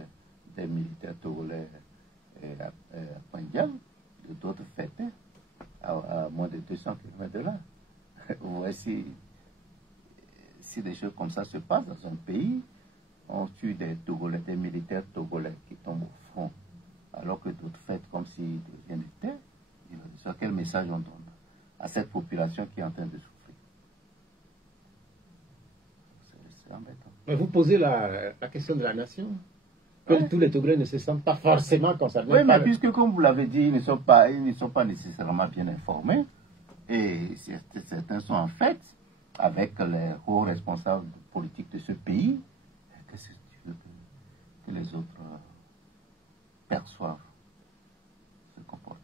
des militaires togolais à Punjab, d'autres fêtaient à moins de 200 km de là. Vous voyez, si des choses comme ça se passent dans un pays, on tue des Togolais, des militaires togolais qui tombent au front, alors que d'autres fêtent comme si de rien n'était. Quel message on donne à cette population qui est en train de souffrir? C'est embêtant. Mais vous posez la question de la nation. Que tous les Togolais ne se sentent pas forcément concernés. Oui, mais puisque, comme vous l'avez dit, ils ne sont pas nécessairement bien informés. Et certains sont en fait avec les hauts responsables politiques de ce pays. Qu'est-ce que tu veux que les autres perçoivent ce comportement?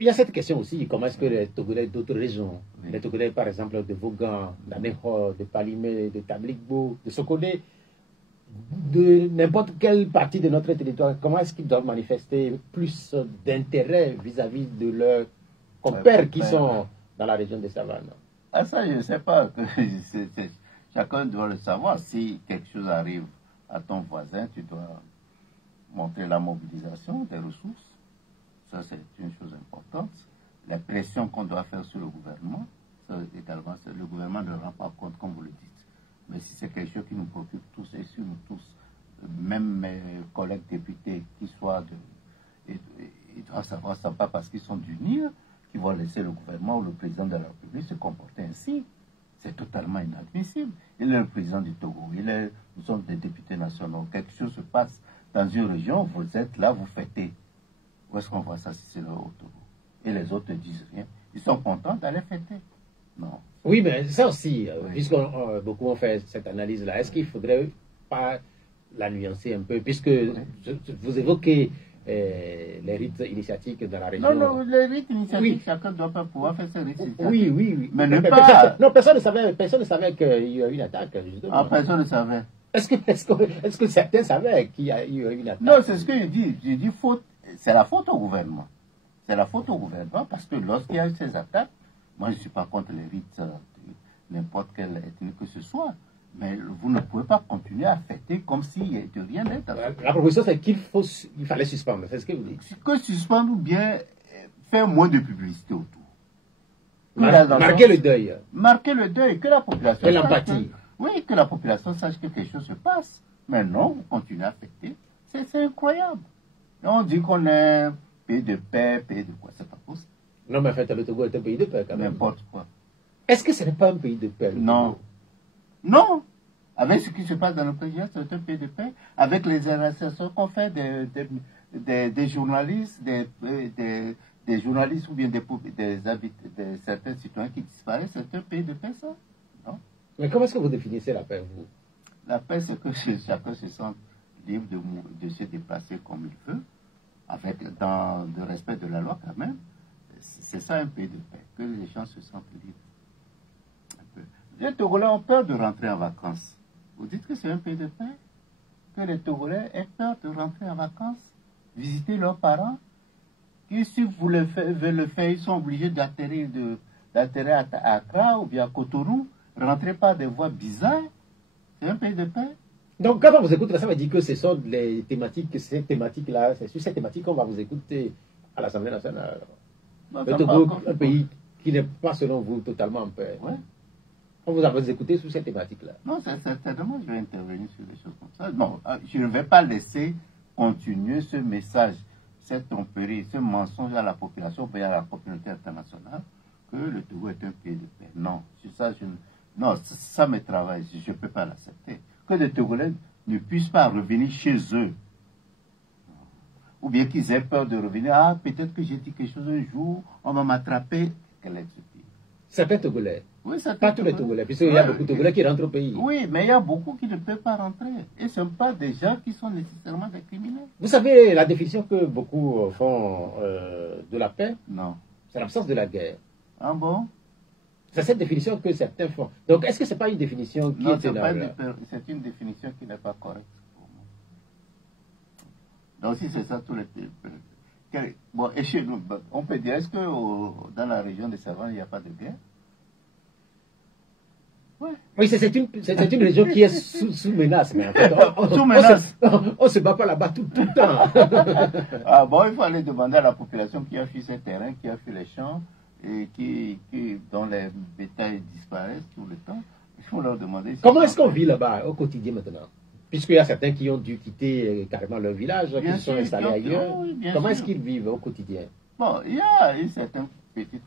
Il y a cette question aussi, comment est-ce que les Togolais d'autres régions, les Togolais par exemple de Vaughan, d'Aného, de Palimé, de Tablikbo, de Sokolé, de n'importe quelle partie de notre territoire, comment est-ce qu'ils doivent manifester plus d'intérêt vis-à-vis de leurs compères qui sont dans la région des Savanes? Ah, ça, je ne sais pas. Chacun doit le savoir. Si quelque chose arrive à ton voisin, tu dois montrer la mobilisation des ressources. Ça, c'est une chose importante. La pression qu'on doit faire sur le gouvernement, ça également, le gouvernement ne rend pas compte, comme vous le dites. Mais si c'est quelque chose qui nous préoccupe tous et sur nous tous, même mes collègues députés qui soient ils doivent savoir ça, pas parce qu'ils sont du NIR, qu'ils vont laisser le gouvernement ou le président de la République se comporter ainsi. C'est totalement inadmissible. Il est le président du Togo, nous sommes des députés nationaux. Quelque chose se passe dans une région, vous êtes là, vous fêtez. Où est-ce qu'on voit ça si c'est le Togo? Et les autres ne disent rien. Ils sont contents d'aller fêter. Non. Oui, mais ça aussi, puisque beaucoup ont fait cette analyse-là, est-ce qu'il ne faudrait pas la nuancer un peu, puisque vous évoquez les rites initiatiques dans la région? Non, les rites initiatiques, chacun doit pas pouvoir faire ses rites initiatiques. Oui. Mais ne pas... Non, personne ne savait qu'il y a eu une attaque, justement. Ah, personne ne savait. Est-ce que certains savaient qu'il y a eu une attaque? Non, c'est ce que je dis. Je dis, c'est la faute au gouvernement. C'est la faute au gouvernement parce que lorsqu'il y a eu ces attaques, moi je ne suis pas contre les rites de n'importe quelle ethnie que ce soit, mais vous ne pouvez pas continuer à fêter comme s'il n'y avait rien d'être. La proposition, c'est qu'il fallait suspendre, c'est ce que vous dites. Que suspendre ou bien faire moins de publicité autour. Marquer le deuil. Marquer le deuil, que la population... Et l'empathie. Oui, que la population sache que quelque chose se passe. Mais non, vous continuez à fêter. C'est incroyable. Et on dit qu'on est pays de paix, pays de quoi, c'est pas possible. Non, mais en fait, le Togo est un pays de paix quand même. N'importe quoi. Est-ce que ce n'est pas un pays de paix? Non. Non. Avec ce qui se passe dans le pays, c'est un pays de paix. Avec les arrestations qu'on fait des journalistes, des journalistes ou bien des certains citoyens qui disparaissent, c'est un pays de paix, ça? Non. Mais comment est-ce que vous définissez la paix, vous? La paix, c'est que chacun se sent libre de se déplacer comme il veut, dans le respect de la loi quand même. C'est ça un pays de paix, que les gens se sentent libres. Les Togolais ont peur de rentrer en vacances. Vous dites que c'est un pays de paix? Que les Togolais aient peur de rentrer en vacances, visiter leurs parents? Et si vous veulent le faire, ils sont obligés d'atterrir à Accra ou bien à Cotonou, rentrer par des voies bizarres. C'est un pays de paix. Donc, quand on vous écoute, ça veut dire que ce sont les thématiques, c'est sur ces thématiques qu'on va vous écouter à l'Assemblée nationale. Le Togo, un pays qui n'est pas, selon vous, totalement en paix. Ouais. On vous a écouté sur ces thématiques-là. Non, certainement, je vais intervenir sur des choses comme ça. Non, je ne vais pas laisser continuer ce message, cette tromperie, ce mensonge à la population, à la communauté internationale, que le Togo est un pays de paix. Non, sur ça, non, ça me travaille, je ne peux pas l'accepter. Que les Togolais ne puissent pas revenir chez eux. Ou bien qu'ils aient peur de revenir. Ah, peut-être que j'ai dit quelque chose un jour, on va m'attraper. Quel est ce pays? Certains Togolais. Oui, pas tous les Togolais, puisqu'il y a beaucoup de Togolais qui rentrent au pays. Oui, mais il y a beaucoup qui ne peuvent pas rentrer. Et ce ne sont pas des gens qui sont nécessairement des criminels. Vous savez, la définition que beaucoup font de la paix, non, c'est l'absence de la guerre. Ah bon? C'est cette définition que certains font. Donc, est-ce que ce n'est pas une définition qui est tenable? C'est une définition qui n'est pas correcte pour moi. Donc, si c'est ça, tous les... Bon, et chez nous, on peut dire, est-ce que dans la région de Savanes, il n'y a pas de guerre? Ouais. Oui, c'est une région qui est sous menace. Mais en fait, sous menace. On ne se bat pas là-bas tout le temps. Ah bon, il faut aller demander à la population qui a fui ces terrains, qui a fui les champs, et dont les bétails disparaissent tout le temps. Il faut leur demander... Comment est-ce qu'on vit là-bas au quotidien maintenant? Puisqu'il y a certains qui ont dû quitter carrément leur village, qui sont installés ailleurs. Oui, comment est-ce qu'ils vivent au quotidien? Bon, il y a une certaine petite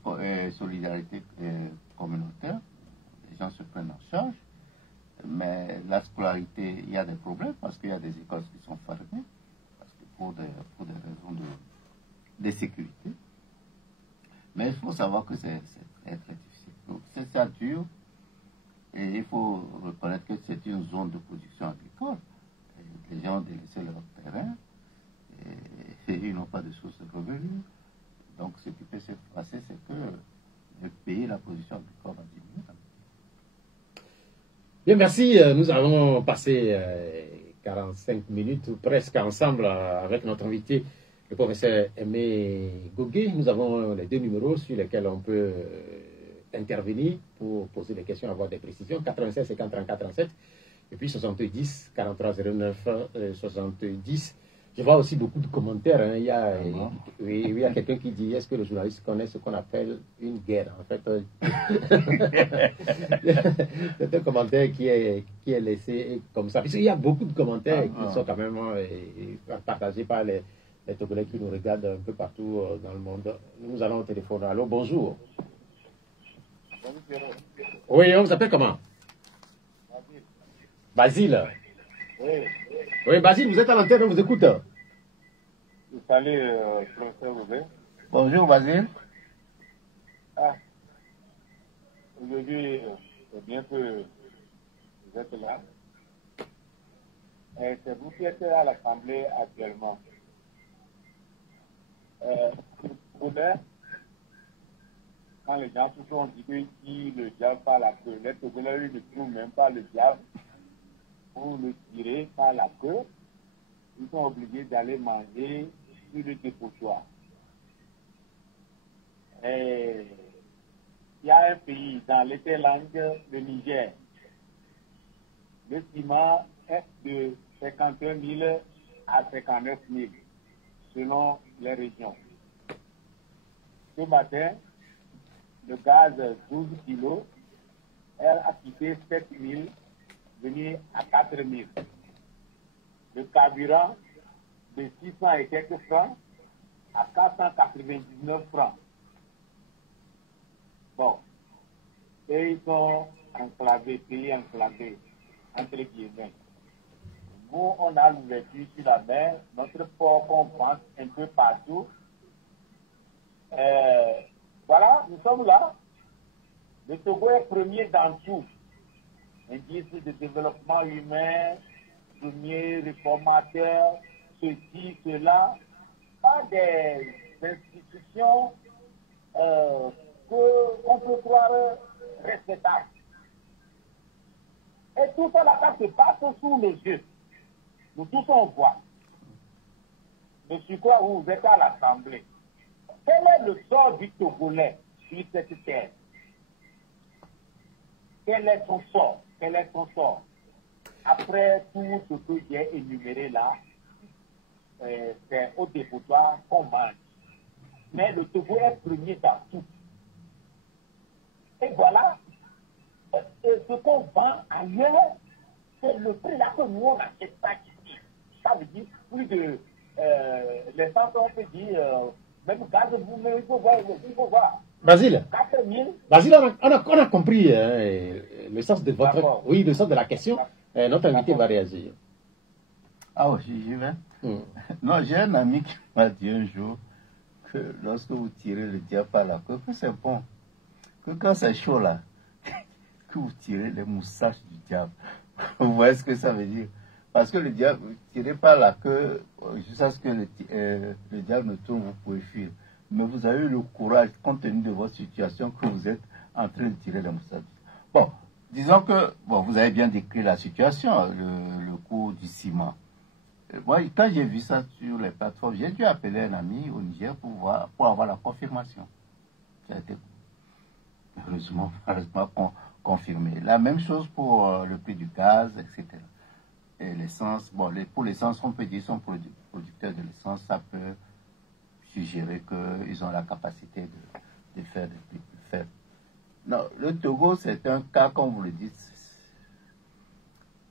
solidarité communautaire. Les gens se prennent en charge. Mais la scolarité, il y a des problèmes parce qu'il y a des écoles qui sont fermées. Parce que pour des raisons de sécurité. Mais il faut savoir que c'est très, très difficile. Donc, c'est ça dur. Et il faut reconnaître que c'est une zone de production agricole. Et les gens ont délaissé leur terrain et ils n'ont pas de source de revenus. Donc, ce qui peut se passer, c'est que le pays, la production agricole va diminuer. Bien, merci. Nous avons passé 45 minutes presque ensemble avec notre invité, le professeur Aimé Gogué. Nous avons les deux numéros sur lesquels on peut intervenir pour poser des questions, avoir des précisions. 96 50 34 37 et puis 70 43 09 70. Je vois aussi beaucoup de commentaires. Hein. Il y a quelqu'un qui dit, est-ce que les journalistes connaissent ce qu'on appelle une guerre? En fait, c'est un commentaire qui est laissé comme ça. Puisqu'il y a beaucoup de commentaires qui sont quand même partagés par les Togolais qui nous regardent un peu partout dans le monde. Nous allons au téléphone. Allô, bonjour. Oui, on vous appelle comment? Basile. Oui. Oui, Basile, vous êtes à l'antenne, on vous écoute. Salut, professeur Robert. Bonjour, Basile. Ah, aujourd'hui, c'est bien que vous êtes là. C'est vous qui êtes à l'Assemblée actuellement. Robert, quand les gens se sont dit que si le diable par la queue, les Togolais ne trouvent même pas le diable pour le tirer par la queue, ils sont obligés d'aller manger sur le dépotoir. Il y a un pays dans l'interlangue, le Niger. Le ciment est de 51 000 à 59 000, selon les régions. Ce matin, le gaz 12 kg a quitté 7 000, venu à 4 000. Le carburant de 600 et quelques francs à 499 francs. Bon, et ils sont enclavés, pays enclavés, entre guillemets. Nous, on a l'ouverture sur la mer, notre port qu'on vend un peu partout. Voilà, nous sommes là. Le Togo est premier dans tout. Indice de développement humain, premier réformateur, ceci, cela. Pas des institutions qu'on peut croire respectables. Et tout ça là se passe sous les yeux. Nous tous on voit. Mais sur quoi vous êtes à l'Assemblée? Quel est le sort du Togolais sur cette terre? Quel est son sort? Quel est son sort? Après tout ce que j'ai énuméré là, c'est au dépotoir qu'on mange. Mais le Togo est premier dans tout. Et voilà, ce qu'on vend ailleurs, c'est le prix là que nous on n'achète pas ici. Ça veut dire plus de l'essence, on peut dire, même gaz, il faut voir. Basile, 4 000. Basile, on a compris le sens de votre... Oui, le sens de la question. Notre invité va réagir. Ah oui, j'y vais. Non, j'ai un ami qui m'a dit un jour que lorsque vous tirez le diable par la queue, que c'est bon. Que quand c'est chaud là, que vous tirez les moustaches du diable. Vous voyez ce que ça veut dire? Parce que le diable, vous tirez par la queue, jusqu'à ce que le diable ne tourne, vous pouvez fuir. Mais vous avez eu le courage, compte tenu de votre situation, que vous êtes en train de tirer les moustaches. Bon, disons que vous avez bien décrit la situation, le cours du ciment. Moi, quand j'ai vu ça sur les plateformes, j'ai dû appeler un ami au Niger pour avoir la confirmation. Ça a été heureusement confirmé. La même chose pour le prix du gaz, etc. Et l'essence, pour l'essence, on peut dire qu'ils sont producteurs de l'essence, ça peut suggérer qu'ils ont la capacité de faire des prix plus faibles. Non, le Togo, c'est un cas, comme vous le dites.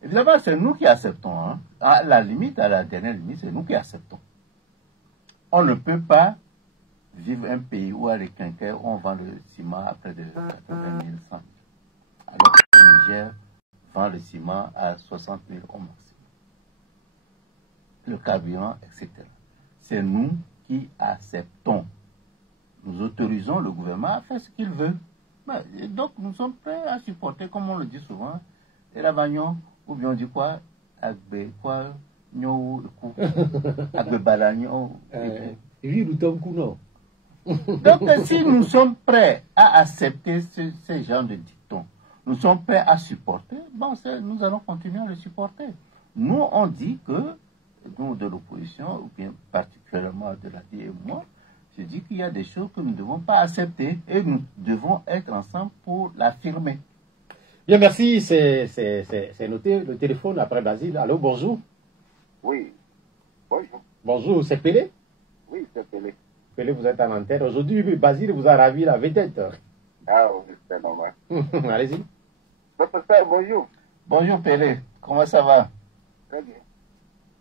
Évidemment, c'est nous qui acceptons. Hein. À la limite, à la dernière limite, c'est nous qui acceptons. On ne peut pas vivre un pays où, à l'Équinquet, on vend le ciment à près de 80 000, 100 000. Alors que le Niger vend le ciment à 60 000 au maximum. Le carburant, etc. C'est nous qui acceptons. Nous autorisons le gouvernement à faire ce qu'il veut. Et donc, nous sommes prêts à supporter, comme on le dit souvent, et la bagnon, ou bien on dit quoi, agbe, quoi, nyo, agbe balagnon. Donc, si nous sommes prêts à accepter ce genre de dictons, nous sommes prêts à supporter, nous allons continuer à le supporter. Nous, on dit que, nous de l'opposition, ou bien particulièrement de la DIE et moi, je dis qu'il y a des choses que nous ne devons pas accepter et nous devons être ensemble pour l'affirmer. Bien, merci. C'est noté. Le téléphone après Basile. Allô, bonjour. Oui. Bonjour. Bonjour, c'est Pelé? Oui, c'est Pelé. Pelé, vous êtes en antenne. Aujourd'hui, Basile vous a ravi la vedette. Ah oui, c'est normal. Allez-y. Professeur, bonjour. Bonjour Pelé, comment ça va? Très bien.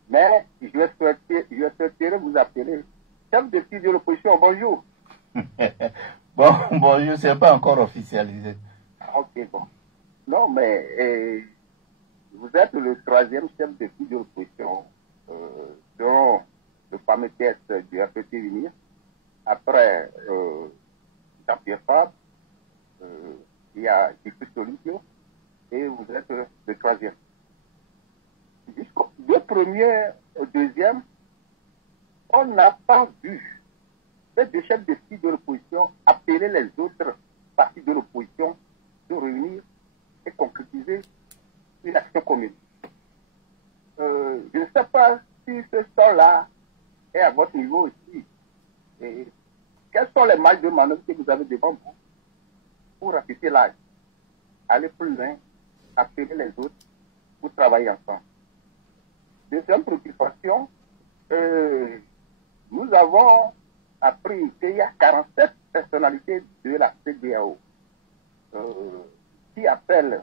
Mais je souhaiterais vous appeler chef de file de l'opposition. Bonjour. Bonjour, c'est pas encore officialisé. Ok, bon. Non, mais vous êtes le 3e chef de file de l'opposition selon le fameux test du RPT Unir. Après Jean-Pierre Fabre, il y a J.P. Solutio et vous êtes le 3e. Jusqu'au premier au 2e, on n'a pas vu ces deux chefs de file de l'opposition appeler les autres partis de l'opposition de réunir et concrétiser une action commune. Je ne sais pas si ce temps-là est à votre niveau aussi. manœuvre que vous avez devant vous pour rapetisser l'âge, aller plus loin, appeler les autres pour travailler ensemble. Deuxième préoccupation, nous avons appris qu'il y a 47 personnalités de la CEDEAO qui appellent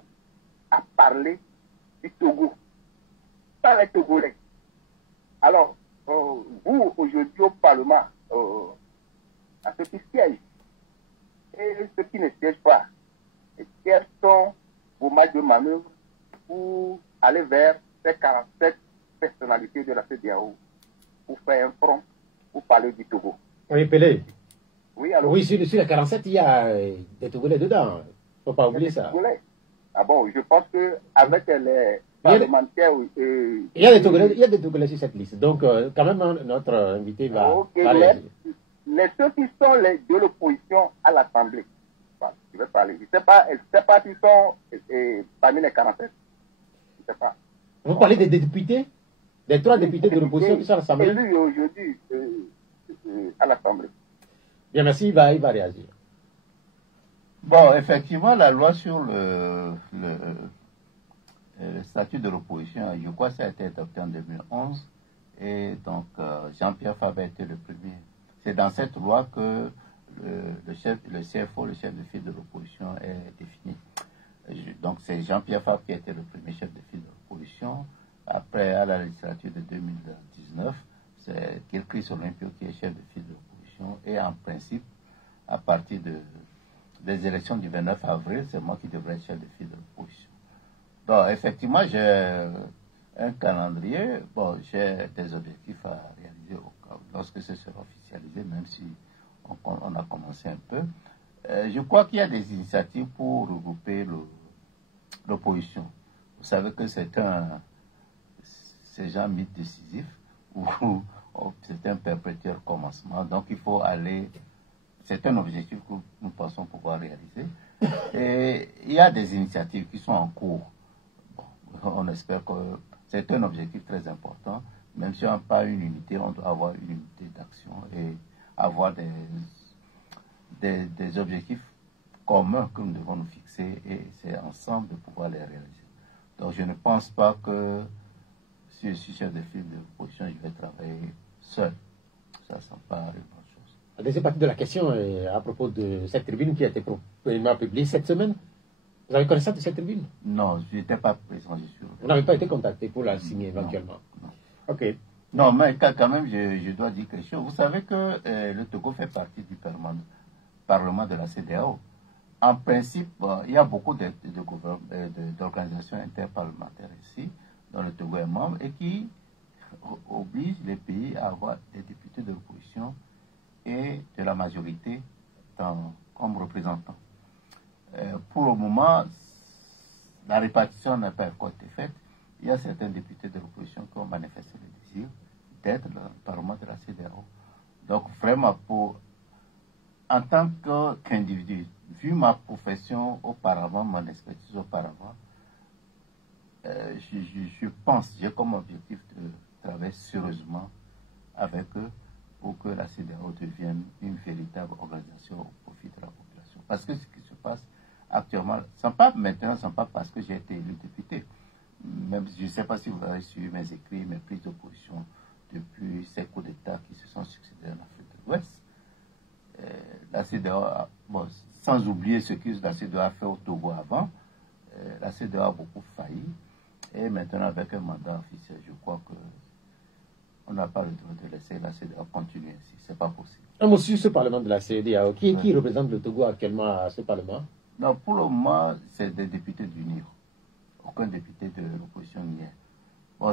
à parler du Togo, pas les Togolais. Alors, vous, aujourd'hui au Parlement, à ceux qui siègent et ceux qui ne siègent pas, quelles sont vos marges de manœuvre pour aller vers ces 47 personnalités de la CEDEAO pour faire un front, pour parler du Togo? Oui, Pelé. Oui, alors. Oui, sur les 47, il y a des Togolais dedans. Il ne faut pas oublier ça. Ah bon, je pense qu'avec les parlementaires. Il y a des Togolais sur cette liste. Donc, quand même, notre invité va parler. Ceux qui sont de l'opposition à l'Assemblée, je vais parler. Je ne sais pas s'ils sont parmi les 47. Je ne sais pas. Vous parlez des députés? Des 3 députés de l'opposition qui sont à l'Assemblée? Élus aujourd'hui à l'Assemblée. Bien, merci, il va réagir. Bon, effectivement, la loi sur le statut de l'opposition, je crois que ça a été adopté en 2011. Et donc, Jean-Pierre Fabre a été le premier. C'est dans cette loi que le CFO, le chef de file de l'opposition, est défini. Donc, c'est Jean-Pierre Fabre qui a été le premier chef de file de l'opposition. Après, à la législature de 2019, c'est Kirkris Olympio qui est chef de file de l'opposition. Et en principe, à partir des élections du 29 avril, c'est moi qui devrais être chef de file de l'opposition. Donc, effectivement, j'ai un calendrier. Bon, j'ai des objectifs à réaliser lorsque ce sera officialisé, même si on a commencé un peu. Je crois qu'il y a des initiatives pour regrouper l'opposition. Vous savez que c'est un mythe décisif où c'est un perpétuel commencement. Donc, il faut aller. C'est un objectif que nous pensons pouvoir réaliser. Et il y a des initiatives qui sont en cours. Bon, on espère que c'est un objectif très important. Même si on n'a pas une unité, on doit avoir une unité d'action et avoir des objectifs communs que nous devons nous fixer et c'est ensemble de pouvoir les réaliser. Donc je ne pense pas que si je suis chef de file de l'opposition, je vais travailler seul. Ça ne semble pas une bonne chose. La deuxième partie de la question est à propos de cette tribune qui a été publiée cette semaine. Vous avez connaissance de cette tribune? Non, je n'étais pas présent, je suis. Vous n'avez pas été contacté pour la signer éventuellement? Non. Ok. Non, mais quand même, je dois dire quelque chose. Vous savez que le Togo fait partie du Parlement de la CEDEAO. En principe, il y a beaucoup d'organisations interparlementaires ici, dont le Togo est membre, et qui obligent les pays à avoir des députés de l'opposition et de la majorité comme représentants. Pour le moment, la répartition n'a pas encore été faite. Il y a certains députés de l'opposition qui ont manifesté le désir d'être dans le Parlement de la CEDEAO. Donc, vraiment, en tant qu'individu, vu ma profession auparavant, mon expertise auparavant, je pense, j'ai comme objectif de travailler sérieusement avec eux pour que la CEDEAO devienne une véritable organisation au profit de la population. Parce que ce qui se passe actuellement, ce n'est pas maintenant, ce n'est pas parce que j'ai été élu député. Même je ne sais pas si vous avez suivi mes écrits, mes prises de position depuis ces coups d'État qui se sont succédés en Afrique de l'Ouest. La CEDEAO, bon, sans oublier ce que la CEDEAO a fait au Togo avant, la CEDEAO a beaucoup failli. Et maintenant, avec un mandat officiel, je crois qu'on n'a pas le droit de laisser la CEDEAO continuer ainsi. Ce n'est pas possible. Un mot sur ce Parlement de la CEDEAO. Qui représente le Togo actuellement à ce Parlement? Non, pour le moment, c'est des députés du NIR. Aucun député de l'opposition n'y est. Bon,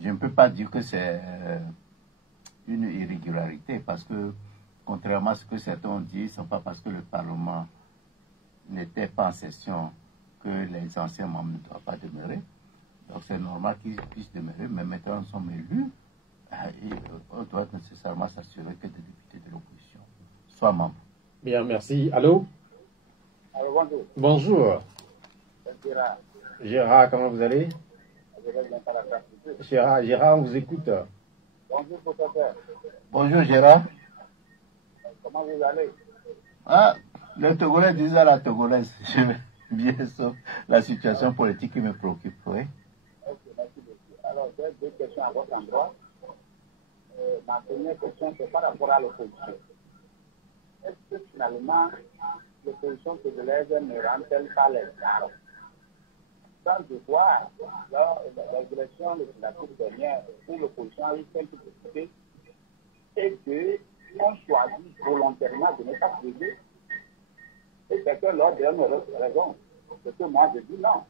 je ne peux pas dire que c'est une irrégularité parce que, contrairement à ce que certains ont dit, ce n'est pas parce que le Parlement n'était pas en session que les anciens membres ne doivent pas demeurer. Donc c'est normal qu'ils puissent demeurer, mais maintenant nous sommes élus et on doit nécessairement s'assurer que des députés de l'opposition soient membres. Bien, merci. Allô? Alors, bonjour. Bonjour. Gérard. Gérard, comment vous allez? Gérard, on vous écoute. Bonjour, professeur. Bonjour Gérard. comment vous allez? Ah, le Togolais disent à la Togolaise, je vais bien, sauf la situation politique qui me préoccupe, oui. Ok, merci beaucoup. Alors, j'ai deux questions à votre endroit. Ma première question, c'est par rapport à l'opposition. Est-ce que finalement, l'opposition togolaise ne rend-elle pas les armes? Sans devoir, lors de l'élection législative dernière, où l'opposition a eu 5 députés, et qu'on choisit volontairement de ne pas priver, et quelqu'un leur donne raison. Parce que moi, je dis non.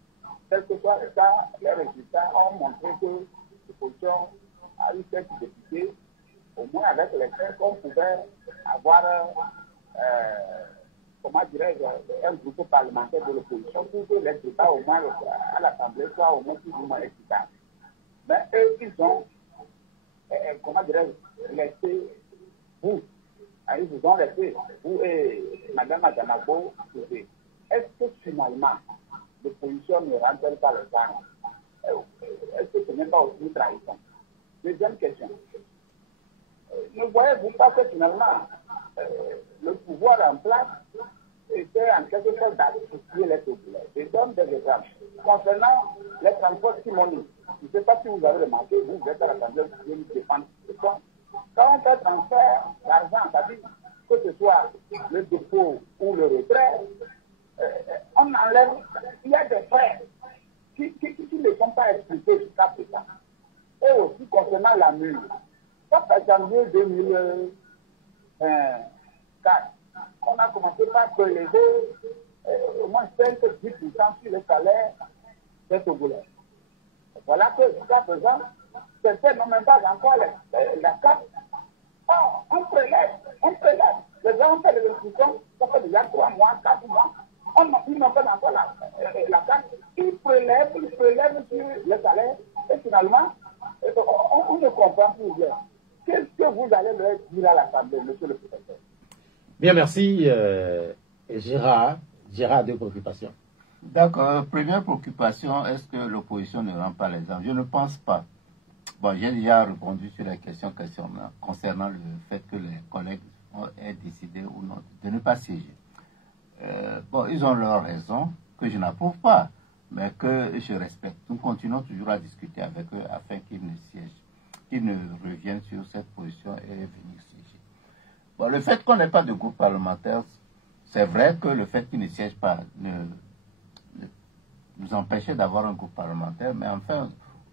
Quel que soit le cas, les résultats ont montré que l'opposition a eu 5 députés, au moins avec lesquels on pouvait avoir, comment dirais-je, un groupe parlementaire de l'opposition pour que les débats au moins à l'Assemblée soient au moins plus ou moins efficaces. Mais eux, ils ont, comment dirais-je, laissé vous. Ils vous ont laissé, vous et Mme Adamabo, est-ce que finalement, l'opposition ne rend-elle pas le temps? Est-ce que ce n'est pas aussi une trahison? Deuxième question. Ne voyez-vous pas que finalement, le pouvoir en place était en quelque sorte d'associer les populaires? Je donne des exemples. Concernant les transports timoniques, je ne sais pas si vous avez remarqué, vous êtes à l'Assemblée, vous nous défendre ce point. Quand on fait transfert d'argent, c'est-à-dire que ce soit le dépôt ou le retrait, on enlève, il y a des frais qui ne sont pas expliqués jusqu'à présent. Et aussi concernant la mur. Ça fait janvier 2004, on a commencé par prélever au moins 5-10% sur le salaire des Togolais. Voilà que jusqu'à présent, certains n'ont même pas encore la carte. Or, on prélève. Les gens ont fait des discussions, ça fait déjà 3 mois, 4 mois. Ils n'ont pas encore la carte. Ils prélèvent sur le salaire et finalement, on ne comprend plus bien. Qu'est-ce que vous allez leur dire à l'Assemblée, monsieur le professeur? Bien, merci. Gérard a deux préoccupations. D'accord. Première préoccupation, est-ce que l'opposition ne rend pas les armes? Je ne pense pas. Bon, j'ai déjà répondu sur la question concernant le fait que les collègues aient décidé ou non de ne pas siéger. Bon, ils ont leur raison, que je n'approuve pas, mais que je respecte. Nous continuons toujours à discuter avec eux afin qu'ils ne siègent, qu'ils ne reviennent sur cette position et venir siéger. Bon, le fait qu'on n'ait pas de groupe parlementaire, c'est vrai que le fait qu'ils ne siègent pas nous empêchait d'avoir un groupe parlementaire, mais enfin,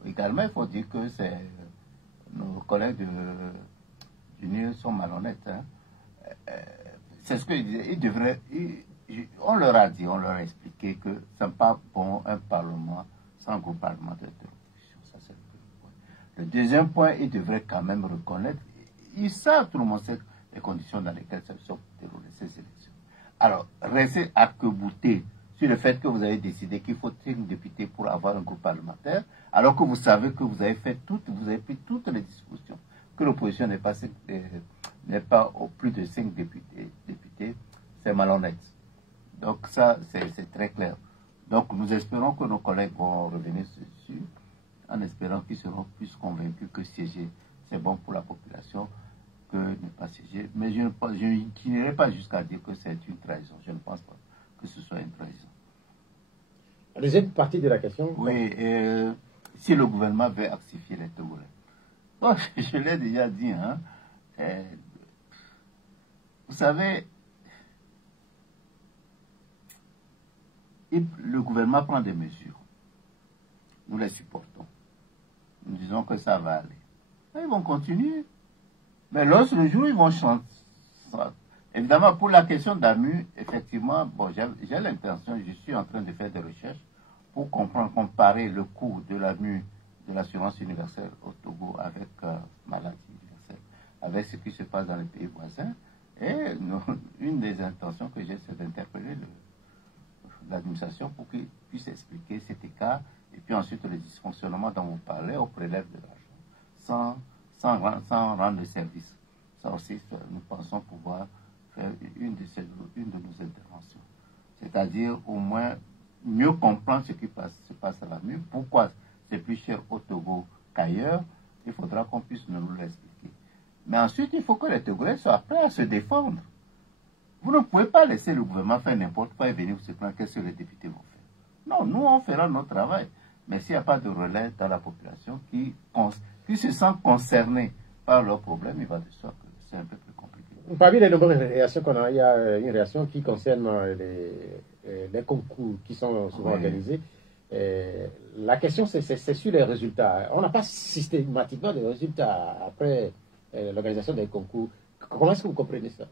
également, il faut dire que nos collègues du NIR sont malhonnêtes. Hein. C'est ce qu'ils disaient. On leur a dit, on leur a expliqué que ce n'est pas bon un parlement sans groupe parlementaire de l'opposition. Ça, c'est le premier point. Le deuxième point, ils devraient quand même reconnaître, ils savent, tout le monde sait les conditions dans lesquelles se sont déroulées ces élections. Alors, restez arc-boutés sur le fait que vous avez décidé qu'il faut 5 députés pour avoir un groupe parlementaire, alors que vous savez que vous avez pris toutes les dispositions, que l'opposition n'est pas au plus de 5 députés, c'est malhonnête. Donc ça, c'est très clair. Donc nous espérons que nos collègues vont revenir dessus, en espérant qu'ils seront plus convaincus que siéger, c'est bon pour la population, que ne pas siéger. Mais je n'irai pas jusqu'à dire que c'est une trahison. Je ne pense pas que ce soit une trahison. La deuxième partie de la question. Oui, si le gouvernement veut actifier les Togolais. Bon, je l'ai déjà dit, hein. Vous savez, le gouvernement prend des mesures. Nous les supportons. Nous disons que ça va aller. Et ils vont continuer. Mais l'autre jour, ils vont changer. Évidemment, pour la question d'AMU, effectivement, bon, j'ai l'intention, je suis en train de faire des recherches pour comprendre, comparer le coût de l'AMU, de l'assurance universelle au Togo avec maladie universelle, avec ce qui se passe dans les pays voisins. Et une des intentions que j'ai, c'est d'interpeller l'administration pour qu'il puisse expliquer cet écart et puis ensuite les dysfonctionnements dont vous parlez, on prélève de l'argent sans rendre le service. Ça aussi, nous pensons pouvoir faire une de nos interventions. C'est-à-dire au moins mieux comprendre ce qui se passe à la MU, pourquoi c'est plus cher au Togo qu'ailleurs, il faudra qu'on puisse nous l'expliquer. Mais ensuite, il faut que les Togolais soient prêts à se défendre. Vous ne pouvez pas laisser le gouvernement faire n'importe quoi et venir vous se plaindre qu'est-ce que les députés vont faire. Non, nous, on fera notre travail. Mais s'il n'y a pas de relais dans la population qui se sent concernée par leurs problèmes, il va de soi que c'est un peu plus compliqué. Parmi les nombreuses réactions qu'on a, il y a une réaction qui concerne les concours qui sont souvent organisés. La question, c'est sur les résultats. On n'a pas systématiquement de résultats après l'organisation des concours. Comment est-ce que vous comprenez ça?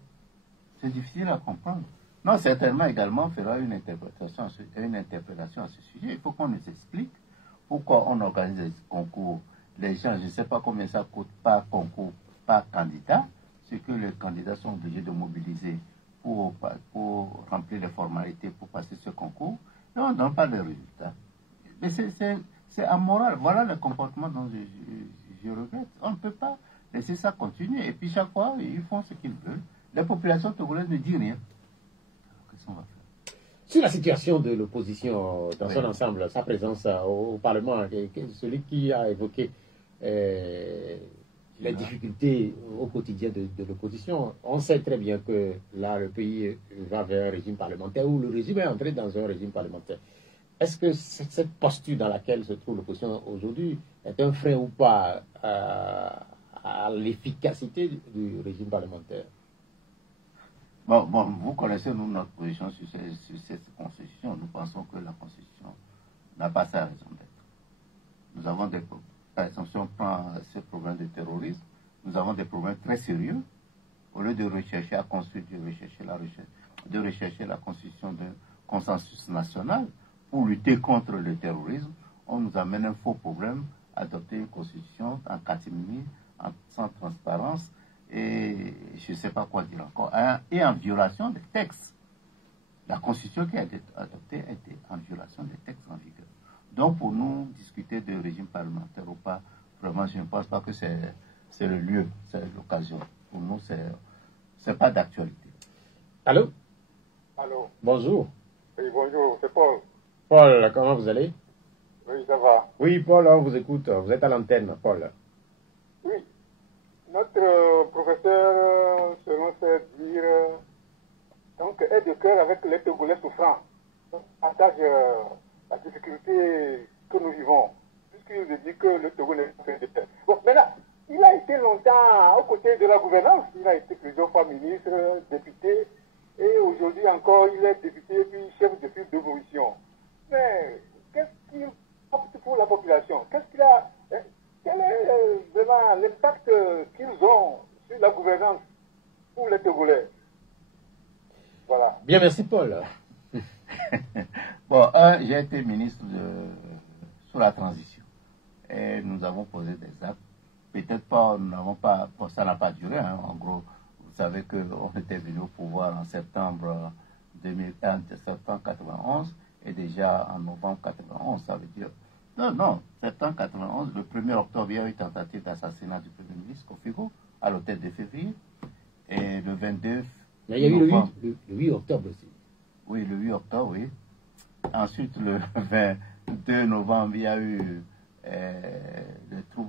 C'est difficile à comprendre. Non, certainement également, on fera une interprétation à ce sujet. Il faut qu'on nous explique pourquoi on organise des concours. Les gens, je ne sais pas combien ça coûte par concours, par candidat, ce que les candidats sont obligés de mobiliser pour remplir les formalités pour passer ce concours. Et on ne donne pas de résultats. Mais c'est amoral. Voilà le comportement dont je regrette. On ne peut pas laisser ça continuer. Et puis chaque fois, ils font ce qu'ils veulent. La population togolaise ne dit rien. Qu'est-ce qu'on va faire? Sur la situation de l'opposition dans son ensemble, sa présence au Parlement, celui qui a évoqué les difficultés au quotidien de l'opposition, on sait très bien que là, le pays va vers un régime parlementaire ou le régime est entré dans un régime parlementaire. Est-ce que cette posture dans laquelle se trouve l'opposition aujourd'hui est un frein ou pas à l'efficacité du régime parlementaire? Bon, vous connaissez notre position sur cette constitution. Nous pensons que la constitution n'a pas sa raison d'être. Nous avons des problèmes. Par exemple, si on prend ce problème de terrorisme, nous avons des problèmes très sérieux. Au lieu de rechercher à construire, de rechercher la constitution d'un consensus national pour lutter contre le terrorisme, on nous amène un faux problème, adopter une constitution en catimini, sans transparence, et je ne sais pas quoi dire encore, et en violation des textes. La constitution qui a été adoptée était en violation des textes en vigueur. Donc pour nous, discuter de régime parlementaire ou pas, vraiment je ne pense pas que c'est le lieu, c'est l'occasion. Pour nous, c'est pas d'actualité. Allô? Allô? Bonjour. Oui, bonjour, c'est Paul. Paul, comment vous allez? Oui, ça va. Oui, Paul, on vous écoute. Vous êtes à l'antenne, Paul. Oui. Notre professeur, selon ses dires, donc, est de cœur avec les Togolais souffrants. Donc, partage la difficulté que nous vivons, puisqu'il dit que le Togo n'est pas fait de terre. Bon, maintenant, il a été longtemps aux côtés de la gouvernance. Il a été plusieurs fois ministre, député, et aujourd'hui encore, il est député puis chef de file d'opposition. Mais qu'est-ce qu'il apporte pour la population? Qu'est-ce qu'il a? Quel est vraiment l'impact qu'ils ont sur la gouvernance pour les Togolais? Voilà. Bien, merci Paul. Bon, j'ai été ministre sous la transition. Et nous avons posé des actes. Peut-être pas, nous n'avons pas, bon, ça n'a pas duré, hein. En gros, vous savez qu'on était venu au pouvoir en septembre 91, et déjà en novembre 91, ça veut dire. Non, septembre 91, le 1er octobre, il y a eu tentative d'assassinat du Premier ministre Kofigo à l'hôtel de février. Et le 22. Mais il y a eu le 8 octobre aussi. Oui, le 8 octobre, oui. Ensuite, le 22 novembre, il y a eu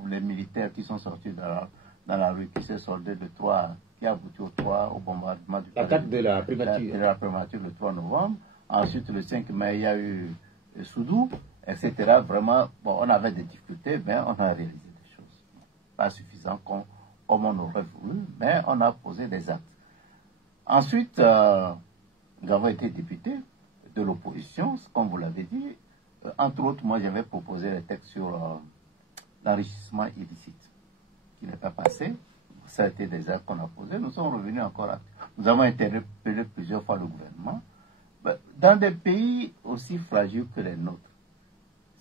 les militaires qui sont sortis dans la rue, qui s'est soldé qui a abouti au bombardement du l'attaque de la primature. De la primature le 3 novembre. Ensuite, le 5 mai, il y a eu Soudou, etc. Vraiment, bon, on avait des difficultés, mais on a réalisé des choses. Pas suffisantes comme on aurait voulu, mais on a posé des actes. Ensuite, nous avons été députés de l'opposition, comme vous l'avez dit. Entre autres, moi, j'avais proposé des textes sur l'enrichissement illicite, qui n'est pas passé. Ça a été des actes qu'on a posés. Nous sommes revenus encore nous avons interpellé plusieurs fois le gouvernement. Dans des pays aussi fragiles que les nôtres,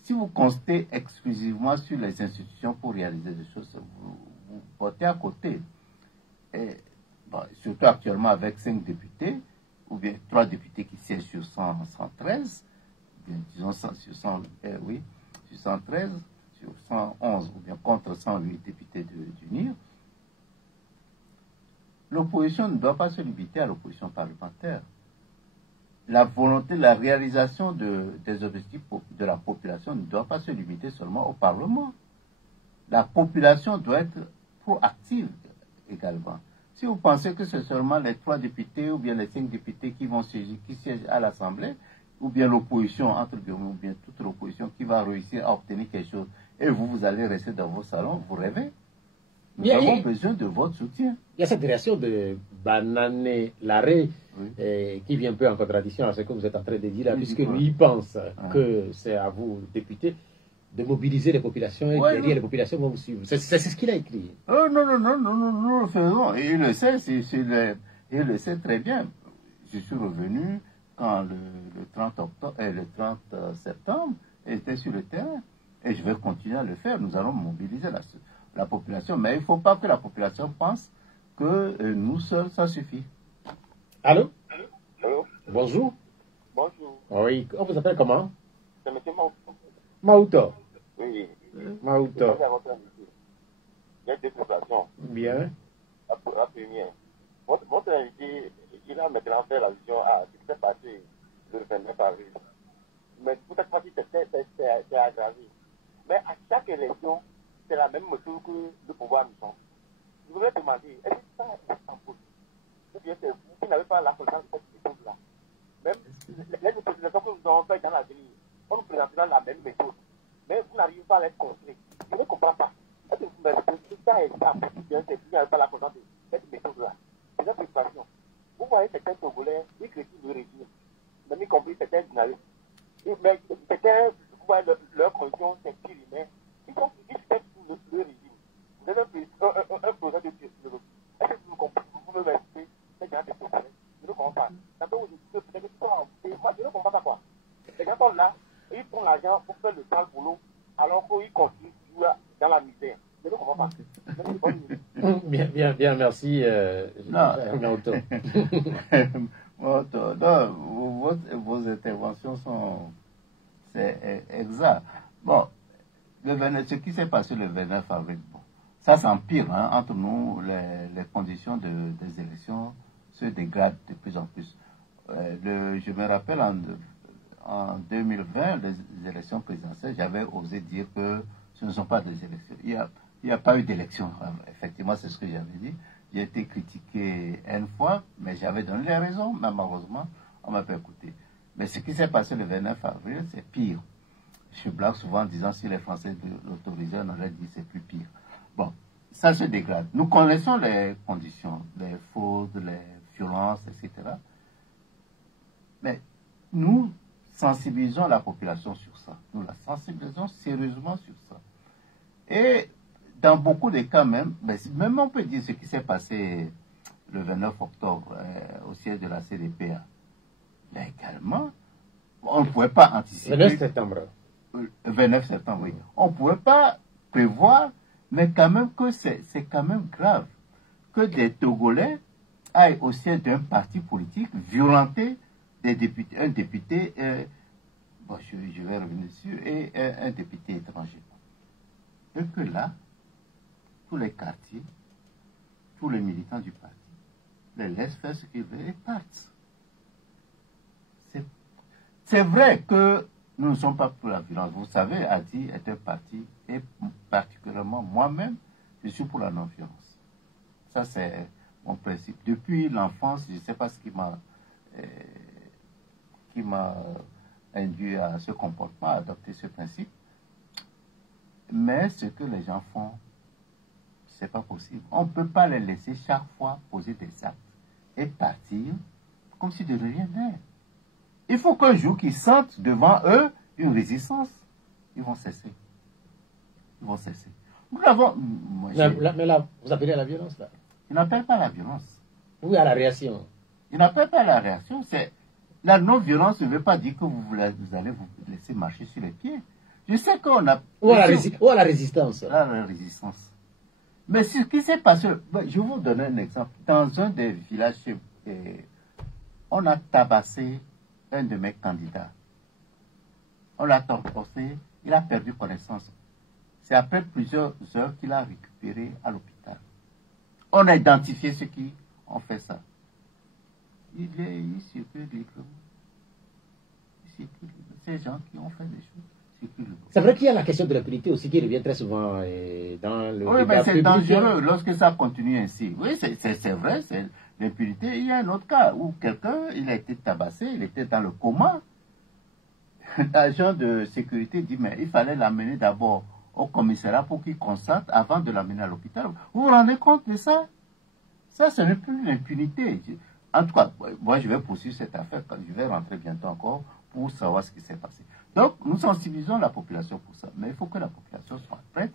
si vous comptez exclusivement sur les institutions pour réaliser des choses, vous portez à côté. Et, bon, surtout actuellement avec 5 députés, ou bien 3 députés qui siègent sur 113, bien, disons sur 113, sur 111, ou bien contre 108 députés d'unir. L'opposition ne doit pas se limiter à l'opposition parlementaire. La volonté, la réalisation des objectifs de la population ne doit pas se limiter seulement au Parlement. La population doit être proactive. également. Si vous pensez que c'est seulement les 3 députés ou bien les 5 députés qui siègent à l'Assemblée, ou bien l'opposition, entre guillemets, ou bien toute l'opposition qui va réussir à obtenir quelque chose, et vous allez rester dans vos salons, vous rêvez. Nous avons besoin de votre soutien. Il y a cette réaction de Banané Larré qui vient un peu en contradiction à ce que vous êtes en train de dire là, puisque lui pense que c'est à vous, députés, de mobiliser les populations et derrière les populations vont vous suivre. C'est ce qu'il a écrit. Non, nous le faisons. Et il le sait, il le sait très bien. Je suis revenu quand le 30 octobre, le 30 septembre était sur le terrain. Et je vais continuer à le faire. Nous allons mobiliser la population. Mais il ne faut pas que la population pense que nous seuls, ça suffit. Allô? Allô? Bonjour. Bonjour. Oui, on vous appelle comment? C'est M. Mauto. Mauto. Oui. Mauto. Il y a deux situations. Bien. La première, votre invité, il a maintenant fait allusion à ce qui s'est passé le 29 avril. Mais pour cette fois-ci, c'est aggravé. Mais à chaque élection, c'est la même mesure que le pouvoir nous sommes. Je voudrais demander, est-ce que ça est en possible? Ou bien c'est vous qui n'avez pas la connaissance de cette méthode-là? Même les propositions que nous avons faites dans l'avenir, on nous présentera la même méthode. Mais vous n'arrivez pas à les contrer. Je ne comprends pas. Est-ce que ça est en possible? C'est vous n'avez pas la connaissance de cette méthode-là. C'est une frustration. Vous voyez certains Togolais, ils critiquent le régime, même y compris certains journalistes. Mais certains, vous voyez, leur condition, c'est pire, mais ils critiquent le régime. Vous avez un projet de technologie. Est-ce que vous comprenez? Vous pouvez l'expliquer, ces gens de Togolais. Je ne comprends pas. Tantôt, vous dites que peut-être moi, je ne comprends pas quoi. Les gens sont là, ils prennent l'argent pour faire le sale boulot, alors qu'ils continuent dans la misère. Je ne comprends pas. Bien, merci. Mauto. Vos interventions sont exactes. Bon, ce qui s'est passé le 29 avril, bon, ça s'empire entre nous, les conditions des élections se dégradent de plus en plus. Je me rappelle en 2020, les élections présidentielles, j'avais osé dire que ce ne sont pas des élections. Il n'y a pas eu d'élection. Effectivement, c'est ce que j'avais dit. J'ai été critiqué une fois, mais j'avais donné les raisons, mais malheureusement, on m'a pas écouté. Mais ce qui s'est passé le 29 avril, c'est pire. Je blague souvent en disant si les Français l'autorisaient, on aurait dit c'est plus pire. Bon, ça se dégrade. Nous connaissons les conditions, les fautes, les violences, etc. Mais nous sensibilisons la population sur ça. Nous la sensibilisons sérieusement sur ça. Et dans beaucoup de cas même on peut dire ce qui s'est passé le 29 octobre au siège de la CDPA. Mais également, on ne pouvait pas anticiper. 29 septembre. 29 septembre, oui. On ne pouvait pas prévoir, mais quand même que c'est quand même grave que des Togolais aillent au siège d'un parti politique violenter un député, je vais revenir dessus, et un député étranger. Et que là, tous les quartiers, tous les militants du parti, les laissent faire ce qu'ils veulent et partent. C'est vrai que nous ne sommes pas pour la violence. Vous savez, Adi est un parti, et particulièrement moi-même, je suis pour la non-violence. Ça, c'est mon principe. Depuis l'enfance, je ne sais pas ce qui m'a induit à ce comportement, à adopter ce principe. Mais ce que les gens font, c'est pas possible. On ne peut pas les laisser chaque fois poser des actes et partir comme si de rien n'était. Il faut qu'un jour qu'ils sentent devant eux une résistance. Ils vont cesser. Nous l'avons. Mais là, vous appelez à la violence, là? Ils n'appellent pas à la violence. Oui, à la réaction. Ils n'appellent pas à la réaction. La non-violence ne veut pas dire que vous allez vous laisser marcher sur les pieds. Je sais qu'on a... Ou à la résistance. À la résistance. Mais ce qui s'est passé... Je vais vous donner un exemple. Dans un des villages, on a tabassé un de mes candidats. On l'a torturé, il a perdu connaissance. C'est après plusieurs heures qu'il a récupéré à l'hôpital. On a identifié ceux qui ont fait ça. Il circule librement. Ces gens qui ont fait des choses C'est vrai qu'il y a la question de l'impunité aussi qui revient très souvent dans le Oui, débat mais c'est public. dangereux lorsque ça continue ainsi. Oui, c'est vrai, c'est l'impunité. Il y a un autre cas où quelqu'un, il a été tabassé, il était dans le coma. L'agent de sécurité dit, mais il fallait l'amener d'abord au commissariat pour qu'il constate avant de l'amener à l'hôpital. Vous vous rendez compte de ça? Ça, ce n'est plus l'impunité. En tout cas, moi, je vais poursuivre cette affaire quand je vais rentrer bientôt encore pour savoir ce qui s'est passé. Donc, nous sensibilisons la population pour ça. Mais il faut que la population soit prête.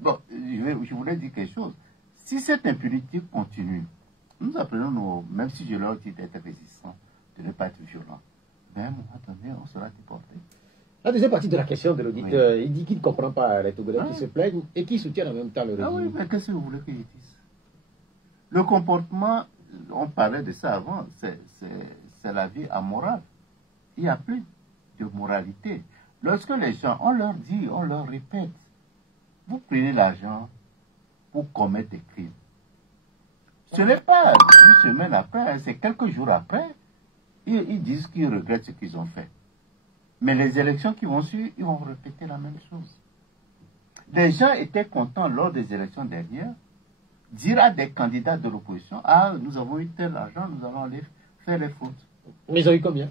Bon, je voulais dire quelque chose. Si cette impunité continue, nous apprenons, même si je leur dis d'être résistants, de ne pas être violents, mais à un moment donné, on sera déporté. La deuxième partie de la question de l'auditeur, Oui. il dit qu'il ne comprend pas les Togolais qui se plaignent et qui soutiennent en même temps le régime. Ah oui, mais qu'est-ce que vous voulez que je dise? Le comportement, on parlait de ça avant, c'est la vie amorale. Il n'y a plus de moralité. Lorsque les gens, on leur dit, on leur répète, vous prenez l'argent pour commettre des crimes. Ce n'est pas une semaine après, c'est quelques jours après, ils disent qu'ils regrettent ce qu'ils ont fait. Mais les élections qui vont suivre, ils vont répéter la même chose. Les gens étaient contents lors des élections dernières, dire à des candidats de l'opposition, ah, nous avons eu tel argent, nous allons aller faire les fautes. Mais ils ont eu combien?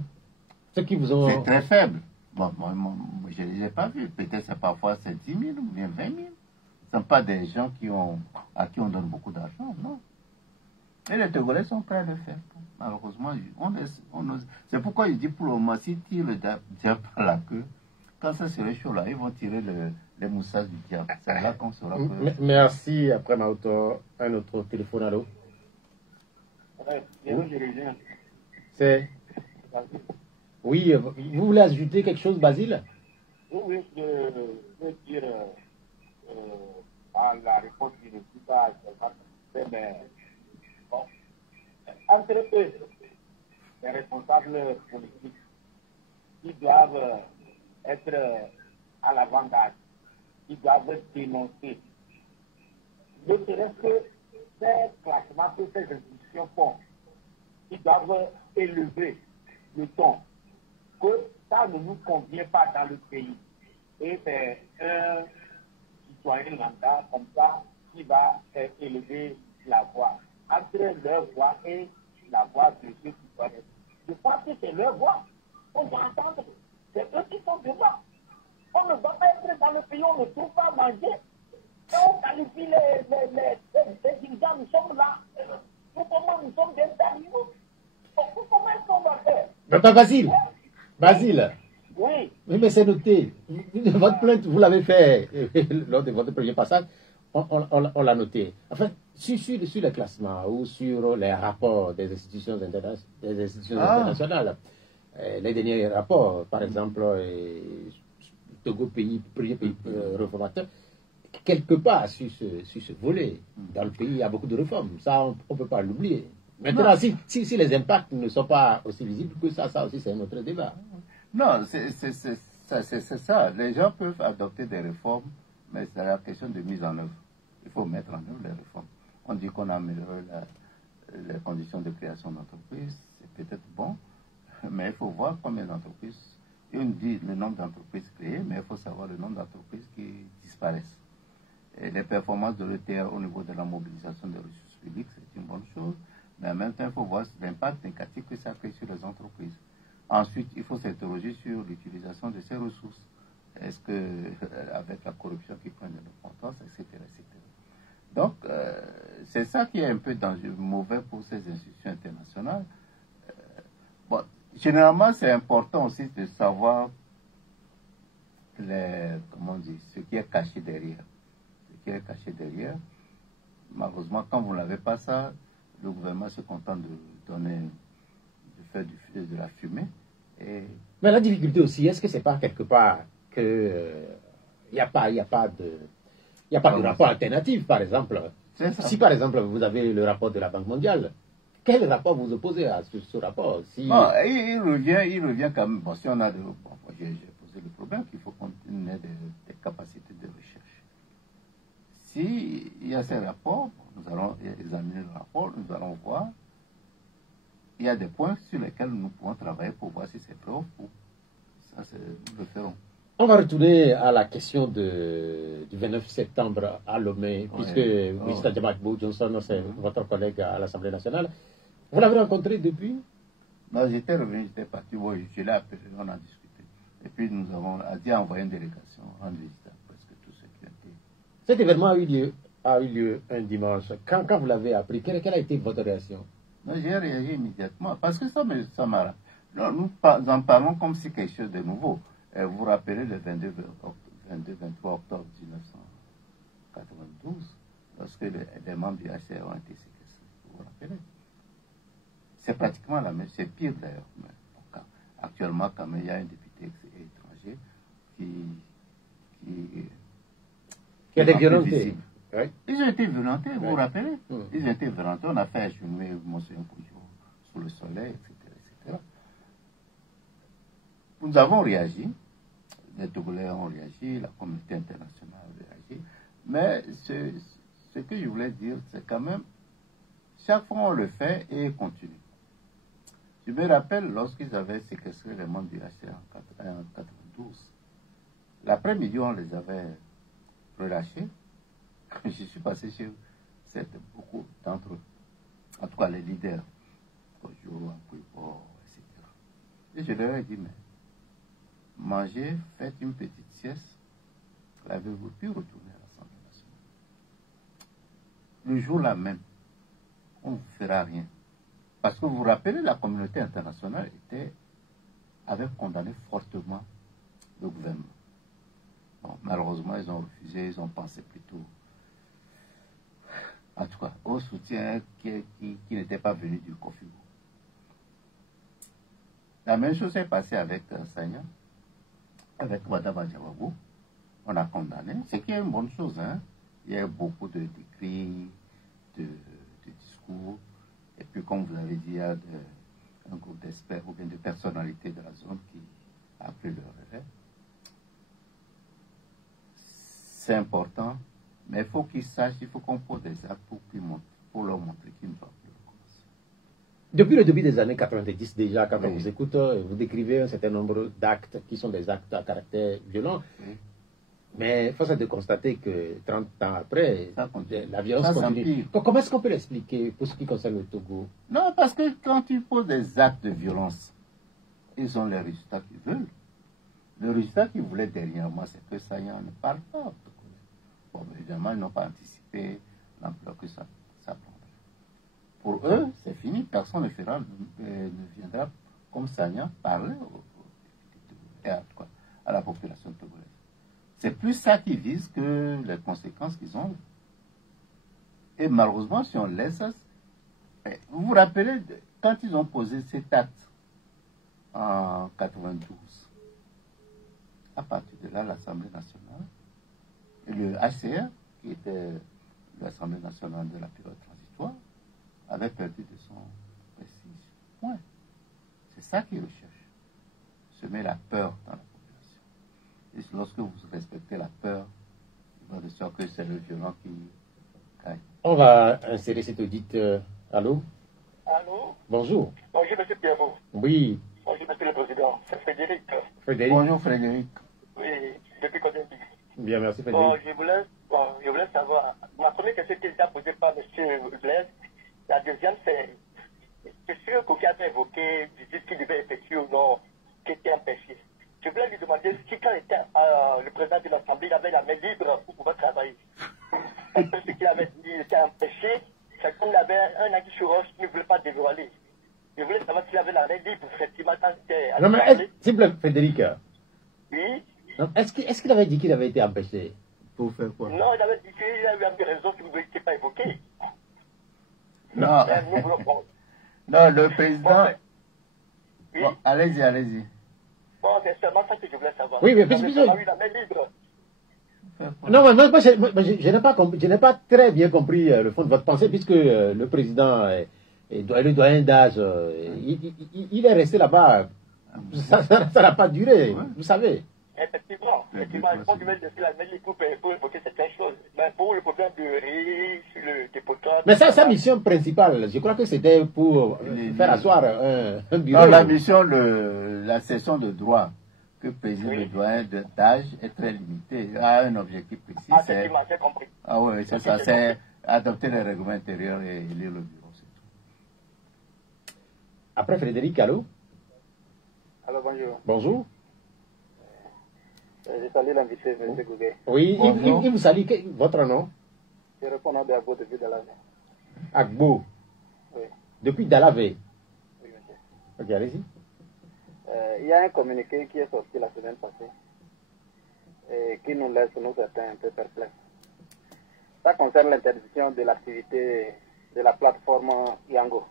Ceux qui vous ont... C'est très faible. Bon, moi, je ne les ai pas vus. Peut-être c'est parfois 10 000 ou bien 20 000. Ce ne sont pas des gens à qui on donne beaucoup d'argent, non. Et les Togolais sont prêts à le faire. Malheureusement, c'est pourquoi je dis pour le moment, s'ils tirent le diable par la queue, quand ça serait chaud là, ils vont tirer les moussages du diable. C'est là qu'on saura que... Merci. Après Maoto, un autre téléphone, allô? C'est... Oui, vous voulez ajouter quelque chose, Basile? Oui, je veux dire, à la réponse qui ne suis pas, mais bon, entre eux, les responsables politiques, qui doivent être à l'avant-garde, qui doivent dénoncer, ne serait-ce que ces classements que ces institutions font, ils doivent élever le ton, que ça ne nous convient pas dans le pays. Et c'est un citoyen lambda comme ça qui va élever la voix. Entre leur voix et la voix de ceux qui connaissent. Je pense que c'est leur voix. On va entendre. C'est eux qui sont devant. On ne doit pas être dans le pays, on ne trouve pas à manger. Et on qualifie les dirigeants, nous sommes là. Nous sommes des animaux. Comment est-ce qu'on va faire? Docteur Basile. Oui. Oui, mais c'est noté. Votre plainte, vous l'avez fait lors de votre premier passage. On l'a noté. Enfin, sur les classements ou sur les rapports des institutions internationales, les derniers rapports, par exemple, Togo, premier pays réformateur, quelque part sur ce volet, dans le pays, il y a beaucoup de réformes. Ça, on ne peut pas l'oublier. Maintenant, si les impacts ne sont pas aussi visibles que ça aussi, c'est un autre débat. Non, c'est ça. Les gens peuvent adopter des réformes, mais c'est la question de mise en œuvre. Il faut mettre en œuvre les réformes. On dit qu'on a amélioré les conditions de création d'entreprises, c'est peut-être bon, mais il faut voir combien d'entreprises. On dit le nombre d'entreprises créées, mais il faut savoir le nombre d'entreprises qui disparaissent. Et les performances de l'ETR au niveau de la mobilisation des ressources publiques, c'est une bonne chose, mais en même temps, il faut voir l'impact négatif que ça fait sur les entreprises. Ensuite, il faut s'interroger sur l'utilisation de ces ressources. Est-ce que, avec la corruption qui prend de l'importance, etc., etc. Donc, c'est ça qui est un peu mauvais pour ces institutions internationales. Bon, généralement, c'est important aussi de savoir ce qui est caché derrière. Ce qui est caché derrière. Malheureusement, quand vous n'avez pas ça, le gouvernement se contente de faire de la fumée. Mais la difficulté aussi, est-ce que c'est pas quelque part que il n'y a pas de rapport alternatif, par exemple? Si par exemple vous avez le rapport de la Banque mondiale, quel rapport vous opposez à ce rapport? Bon, il revient quand même. Bon, si on a j'ai posé le problème qu'il faut qu'on ait des capacités de recherche. S'il y a ces rapports, nous allons examiner le rapport, nous allons voir. Il y a des points sur lesquels nous pouvons travailler pour voir si c'est vrai ou faux. Ça, nous le ferons. On va retourner à la question du 29 septembre à Lomé, puisque Mr. Djamabou Johnson, c'est votre collègue à l'Assemblée nationale. Vous l'avez rencontré depuis? Non, j'étais revenu, j'étais parti, je l'ai appelé, on a discuté. Et puis nous avons envoyé une délégation en visitant presque tous ceux qui étaient. Cet événement a eu lieu un dimanche. Quand vous l'avez appris, quelle a été votre réaction? J'ai réagi immédiatement, parce que ça m'a... Nous en parlons comme si quelque chose de nouveau. Vous vous rappelez le 22-23 octobre 1992, lorsque les membres du HCR ont été séquestrés. Vous vous rappelez? C'est pratiquement la même, c'est pire d'ailleurs. Actuellement, quand même, il y a un député étranger qui a été violenté. Oui. Ils ont été violentés, vous vous rappelez? Ils ont été violentés, on a fait agenouiller Monsieur Pouillot sous le soleil, etc., etc. Nous avons réagi, les Togolais ont réagi, la communauté internationale a réagi, mais ce que je voulais dire, c'est quand même, chaque fois on le fait et continue. Je me rappelle lorsqu'ils avaient séquestré les membres du HCR en 1992, l'après-midi on les avait relâchés. Je suis passé chez beaucoup d'entre eux, en tout cas les leaders, Kojo, Apuipo, etc. Et je leur ai dit, mais mangez, faites une petite sieste, l'avez-vous pu retourner à l'Assemblée nationale? Le jour-là même, on ne vous fera rien. Parce que vous vous rappelez, la communauté internationale avait condamné fortement le gouvernement. Bon, malheureusement, ils ont refusé, ils ont pensé plutôt, en tout cas, au soutien qui n'était pas venu du Kofibo. La même chose s'est passée avec Sagna, avec Wadaba Djawabou. On a condamné, ce qui est une bonne chose. Hein? Il y a eu beaucoup d'écrits, de discours. Et puis, comme vous avez dit, il y a un groupe d'experts ou bien de personnalités de la zone qui a pris le relais. C'est important, mais il faut qu'ils sachent, il faut qu'on pose des actes pour leur montrer qu'ils ne doivent plus recommencer. Depuis le début des années 90 déjà, quand on vous écoute, vous décrivez un certain nombre d'actes qui sont des actes à caractère violent. Oui. Mais force est de constater que 30 ans après, la violence continue. Comment est-ce qu'on peut l'expliquer pour ce qui concerne le Togo? Non, parce que quand ils posent des actes de violence, ils ont les résultats qu'ils veulent. Le résultat qu'ils voulaient dernièrement, c'est que Sagna ne parle pas. Bon, évidemment, ils n'ont pas anticipé l'ampleur que ça prendrait. Pour eux, c'est fini. Personne ne viendra comme Sagna parler à la population togolaise. C'est plus ça qu'ils visent que les conséquences qu'ils ont. Et malheureusement, si on laisse ça, vous vous rappelez, quand ils ont posé cet acte en 92, à partir de là, l'Assemblée nationale et le HCR, qui était l'Assemblée nationale de la période transitoire, avait perdu de son prestige. Ouais. C'est ça qu'ils recherchent. Semer la peur dans la population. Et lorsque vous respectez la peur, il va de sorte que c'est le violent qui gagne. On va insérer cette audite. Allô? Allô? Bonjour. Bonjour, M. Pierrot. Oui. Bonjour, M. le Président. C'est Frédéric. Frédéric. Bonjour, Frédéric. Oui, depuis qu'on est dit. Bien, merci, Frédéric. Je voulais savoir. Ma première question qui était posée par M. Blaise. La deuxième, c'est sûr qu'aucun avait évoqué visite qu'il devait effectuer ou non, qui était empêché. Je voulais lui demander si quand était le président de l'Assemblée, il avait la main libre pour pouvoir travailler. Parce que ce qu'il avait dit était empêché, c'est comme il avait un acquis sur roche qui ne voulait pas dévoiler. Je voulais savoir s'il avait la main libre, effectivement, quand il était à l'Assemblée. Non, mais s'il vous plaît, Frédéric. Oui. Est-ce qu'il avait dit qu'il avait été empêché? Pour faire quoi? Non, il avait dit qu'il avait des raisons qui ne voulaient pas évoquer. Non. Non, le président. Oui. Bon, allez-y. Bon, c'est seulement ça que je voulais savoir. Oui, mais non, moi, je n'ai pas très bien compris le fond de votre pensée, puisque le président le doyen d'âge, il est resté là-bas. Ça n'a pas duré, vous savez. Effectivement, je pense qu'il va laisser la main libre pour évoquer certaines choses. Mais pour le problème de riz, sur le dépotoir... Mais sa mission principale, je crois que c'était pour faire asseoir un bureau. Non, la mission, la session de droit, que président le doyen d'âge est très limité. Il a un objectif précis. Ah, c'est compris. Ah oui, c'est ça, c'est adopter les règlements intérieurs et élire le bureau, c'est tout. Après Frédéric, allô? Alors, bonjour. Bonjour. Je salue l'invité, M. Gouguet. Oui, il vous salue. Votre nom? Je réponds à Agbo depuis Dalavé. Agbo. Oui. Depuis Dalavé. Oui, monsieur. Ok, allez-y. Il y a un communiqué qui est sorti la semaine passée et qui nous laisse, nous certains, un peu perplexes. Ça concerne l'interdiction de l'activité de la plateforme Yango.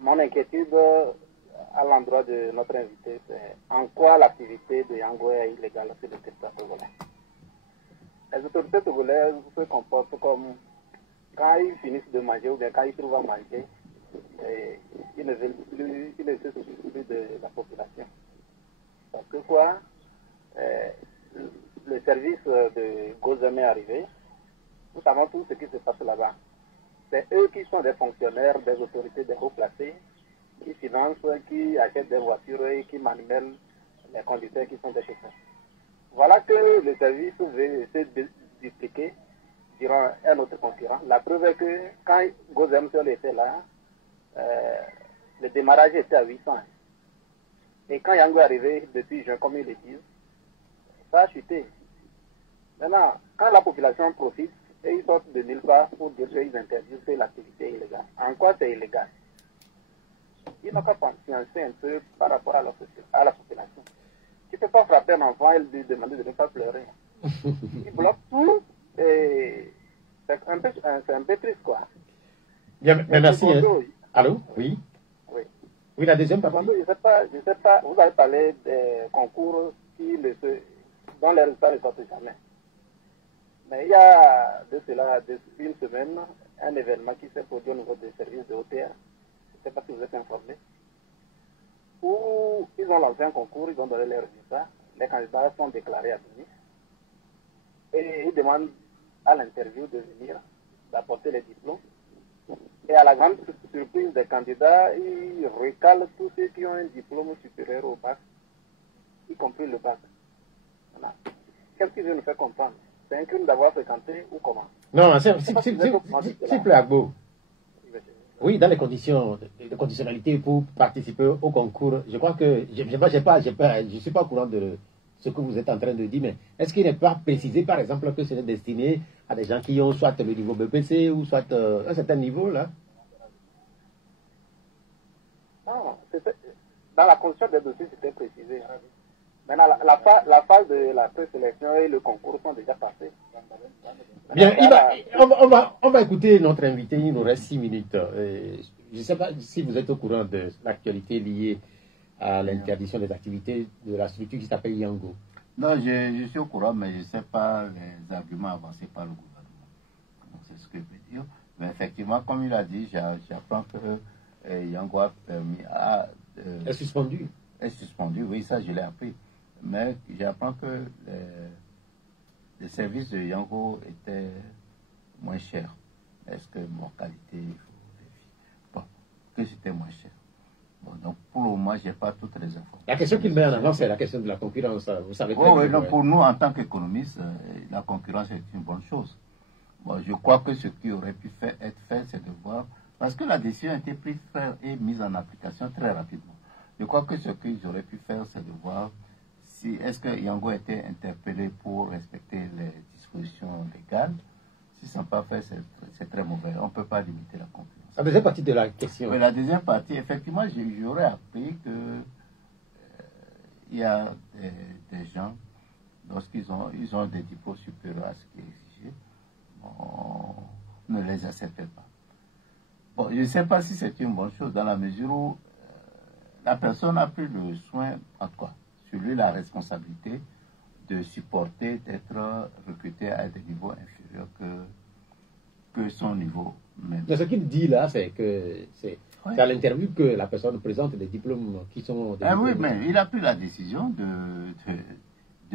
Mon inquiétude à l'endroit de notre invité, c'est en quoi l'activité de Yango est illégale sur le territoire togolais. Les autorités togolaises se comportent comme quand ils finissent de manger ou bien quand ils trouvent à manger, ils ne veulent plus, ils ne se soucient plus de la population. Parce que quoi, le service de Gozem est arrivé, nous savons tout ce qui se passe là-bas. C'est eux qui sont des fonctionnaires, des autorités, des hauts placés, qui financent, qui achètent des voitures et qui manumellent les conducteurs qui sont des chauffeurs. Voilà que le service veut se dupliquer durant un autre concurrent. La preuve est que quand Gozem était là, le démarrage était à 800. Et quand Yango est arrivé depuis juin, comme ils le disent, ça a chuté. Maintenant, quand la population profite et ils sortent de nulle part pour dire qu'ils interdisent l'activité illégale. En quoi c'est illégal? Ils n'ont qu'à penser un peu par rapport à la population. Tu ne peux pas frapper un enfant et lui demander de ne pas pleurer. Ils bloquent tout et c'est un peu triste, quoi. Bien, mais merci. Allô? Oui? Oui. Oui, la deuxième partie? Je ne sais pas, vous avez parlé des concours dont les résultats ne sortent jamais. Mais il y a de cela, depuis une semaine, un événement qui s'est produit au niveau des services de OTR. Je ne sais pas si vous êtes informés. Où ils ont lancé un concours, ils ont donné les résultats. Les candidats sont déclarés admis. Et ils demandent à l'interview de venir, d'apporter les diplômes. Et à la grande surprise des candidats, ils recalent tous ceux qui ont un diplôme supérieur au bac, y compris le bac. Voilà. Qu'est-ce qu'ils veulent nous faire comprendre? C'est un crime d'avoir fréquenté ou comment? Non, s'il plaît, Agbo. Oui, dans les conditions de conditionnalité pour participer au concours, je crois que je ne suis pas au courant de ce que vous êtes en train de dire, mais est-ce qu'il n'est pas précisé, par exemple, que ce n'est destiné à des gens qui ont soit le niveau BPC ou soit un certain niveau, là? Non, dans la condition des dossiers, c'était précisé. Maintenant, la phase de la présélection et le concours sont déjà passés. Bien, on va écouter notre invité, il nous reste 6 minutes. Je ne sais pas si vous êtes au courant de l'actualité liée à l'interdiction des activités de la structure qui s'appelle Yango. Non, je suis au courant, mais je ne sais pas les arguments avancés par le gouvernement. C'est ce que je veux dire. Mais effectivement, comme il a dit, j'apprends que Yango a permis est suspendu. Est suspendu, oui, ça je l'ai appris. Mais j'apprends que les services de Yango étaient moins chers. Est-ce que mortalité, bon, que c'était moins cher. Bon, donc pour le moment, je n'ai pas toutes les informations. La question qu'il met en avant, c'est la question de la concurrence. Vous savez très bien. Oui, pour nous, en tant qu'économistes, la concurrence est une bonne chose. Bon, je crois que ce qui aurait pu être fait, c'est de voir, parce que la décision a été prise et mise en application très rapidement. Je crois que ce qu'ils auraient pu faire, c'est de voir si est-ce que Yango a été interpellé pour respecter les dispositions légales. Si ce n'est pas fait, c'est très mauvais. On ne peut pas limiter la concurrence. La deuxième partie de la question. Mais la deuxième partie, effectivement, j'aurais appris que il y a des gens, lorsqu'ils ont des diplômes supérieurs à ce qui est exigé, on ne les accepte pas. Bon, je ne sais pas si c'est une bonne chose dans la mesure où la personne a pris le soin, en tout cas, sur lui la responsabilité de supporter, d'être recruté à des niveaux inférieurs que son niveau même. Mais ce qu'il dit là, c'est que c'est à l'interview que la personne présente des diplômes qui sont... Oui, mais il a pris la décision de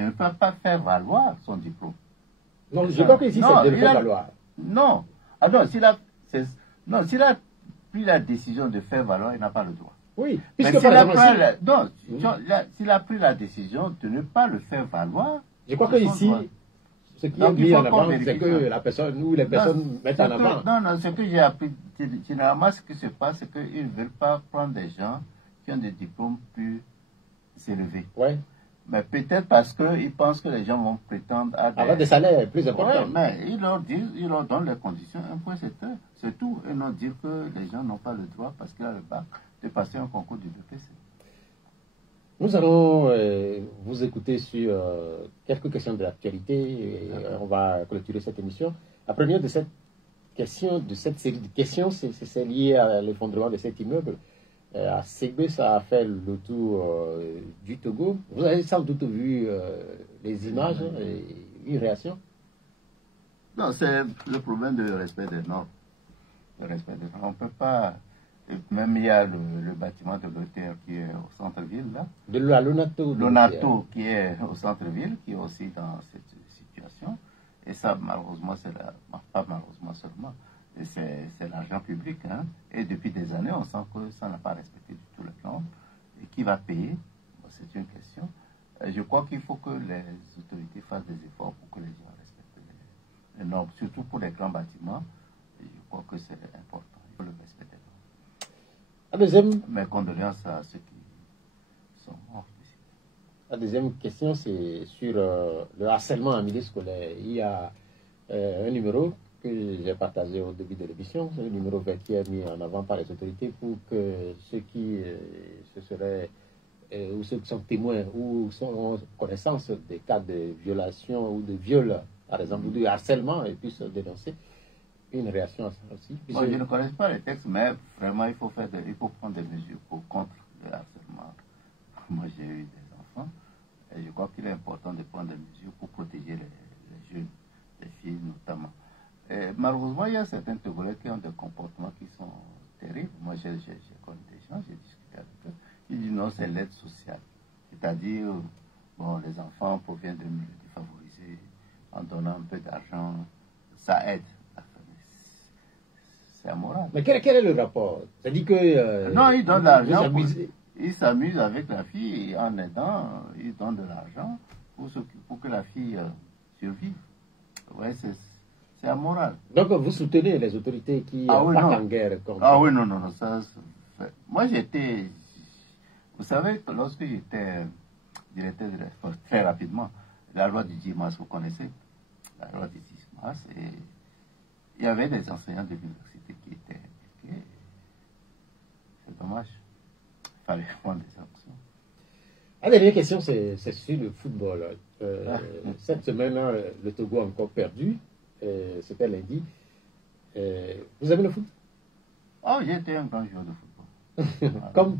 ne pas faire valoir son diplôme. Non, je crois qu'ici, c'est de le faire valoir. Non. Alors, s'il a pris la décision de faire valoir, il n'a pas le droit. Oui, Mais puisque s'il par a, exemple, s'il a pris la décision de ne pas le faire valoir, je crois que c'est son ici, droit. ce qui Donc, est il mis faut en qu'on avant, c'est vérifie que ça. la personne ou les personnes mettent en avant. Non, ce que j'ai appris, généralement, ce qui se passe, c'est qu'ils ne veulent pas prendre des gens qui ont des diplômes plus élevés. Ouais. Mais peut-être parce qu'ils pensent que les gens vont prétendre à Avoir des salaires plus importants. Ouais, mais ils leur donnent les conditions, un point c'est tout. Et non dire que les gens n'ont pas le droit, parce qu'il y a le bac, de passer un concours du BPC. Nous allons vous écouter sur quelques questions de l'actualité et on va clôturer cette émission. La première de cette question, de cette série de questions, c'est lié à l'effondrement de cet immeuble. À Ségbé, ça a fait le tour du Togo. Vous avez sans doute vu les images et une réaction? Non, c'est le problème du respect des normes. Le respect des normes. On ne peut pas. Même il y a le bâtiment de l'hôtel qui est au centre-ville, là. De la Lonato. Lonato qui est au centre-ville, qui est aussi dans cette situation. Et ça, malheureusement, pas malheureusement seulement, c'est l'argent public. Hein. Et depuis des années, on sent que ça n'a pas respecté du tout les normes. Et qui va payer? Bon, c'est une question. Je crois qu'il faut que les autorités fassent des efforts pour que les gens respectent les normes, surtout pour les grands bâtiments. Et je crois que c'est important. Il faut le respect des normes. Mes condoléances à ceux qui sont morts. La deuxième question, c'est sur le harcèlement en milieu scolaire. Il y a un numéro que j'ai partagé au début de l'émission, c'est le numéro 20 qui est mis en avant par les autorités pour que ceux qui ou ceux qui sont témoins ou sont en connaissance des cas de violation ou de viol, par exemple, ou de harcèlement, et puissent dénoncer. Une réaction à ça aussi. Moi, je ne connais pas les textes, mais vraiment, il faut prendre des mesures contre le harcèlement. Moi, j'ai eu des enfants, et je crois qu'il est important de prendre des mesures pour protéger les jeunes, les filles notamment. Et malheureusement, il y a certains Togolais qui ont des comportements qui sont terribles. Moi, j'ai connu des gens, j'ai discuté avec eux. Ils disent non, c'est l'aide sociale. C'est-à-dire, bon, les enfants proviennent de milieux défavorisés, en donnant un peu d'argent, ça aide. C'est amoral. Mais quel est le rapport? Ça dit que... non, ils donnent de l'argent. Ils s'amusent avec la fille et en aidant, ils donnent de l'argent pour que la fille survive. Ouais, c'est amoral. Donc vous soutenez les autorités qui partent en guerre contre... Ah oui, non. Moi, vous savez, que lorsque j'étais directeur de l'effort, très rapidement, la loi du 10 mars, vous connaissez? La loi du 10 mars, et il y avait des enseignants de l'université qui étaient impliqués. C'est dommage. Il fallait prendre des actions. La dernière question, c'est sur le football. Cette semaine, le Togo a encore perdu. C'était lundi. Vous aimez le foot? Oh, j'étais un grand joueur de football. Comme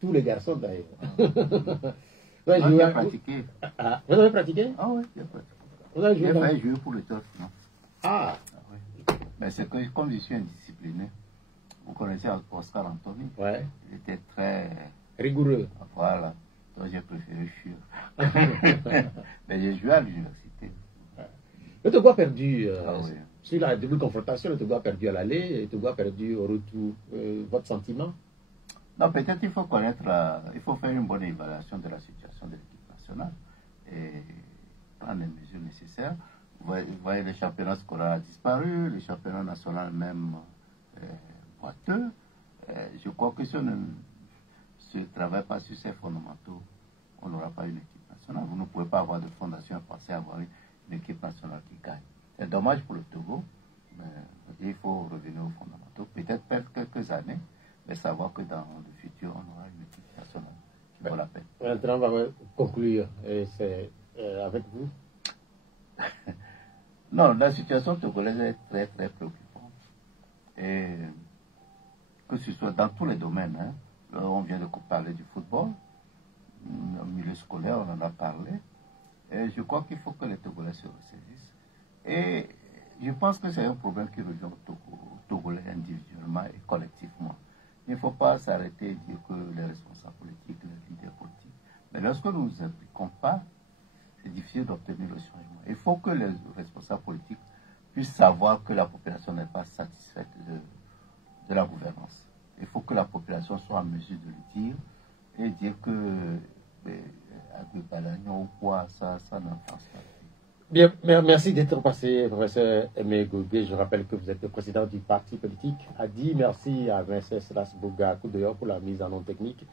tous les garçons d'ailleurs. J'ai pratiqué. Vous avez pratiqué? Ah oui, j'ai pratiqué. Vous avez joué? J'ai failli jouer pour le top, non? Ah oui. Mais c'est que comme je suis indiscipliné, vous connaissez Oscar Anthony? Ouais. Il était très rigoureux. Voilà. Donc j'ai préféré fuir. Mais j'ai joué à l'université. Le Togo a perdu oui. sur la double confrontation. Le Togo a perdu à l'aller, le Togo a perdu au retour. Votre sentiment? Non, peut-être il faut il faut faire une bonne évaluation de la situation de l'équipe nationale et prendre les mesures nécessaires. Vous voyez, le championnat scolaire a disparu, le championnat national même boiteux. Je crois que si on ne se travaille pas sur ces fondamentaux, on n'aura pas une équipe nationale. Vous ne pouvez pas avoir de fondation et penser avoir une équipe nationale qui gagne. C'est dommage pour le Togo, mais il faut revenir aux fondamentaux. Peut-être perdre quelques années, mais savoir que dans le futur, on aura une équipe nationale qui vaut la peine. Maintenant, on va conclure. Et c'est avec vous. Non, la situation togolaise est très, très préoccupante. Et que ce soit dans tous les domaines, hein. Là, on vient de parler du football, au milieu scolaire, on en a parlé. Et je crois qu'il faut que les Togolais se ressaisissent. Et je pense que c'est un problème qui revient aux Togolais individuellement et collectivement. Il ne faut pas s'arrêter et dire que les responsables politiques, les leaders politiques. Mais lorsque nous ne nous impliquons pas, c'est difficile d'obtenir le changement. Il faut que les responsables politiques puissent savoir que la population n'est pas satisfaite de la gouvernance. Il faut que la population soit en mesure de le dire et dire que ça n'avance pas. Bien, merci d'être passé, professeur Aimé Gougué. Je rappelle que vous êtes le président du parti politique ADI. Merci à Vincent Strasbourg Koudeyor pour la mise en onde technique.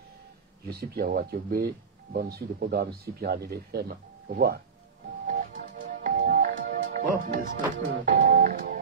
Je suis Pierre Ouatiobé. Bonne suite de programme sur Pirate FM. Au revoir. Bon, j'espère que...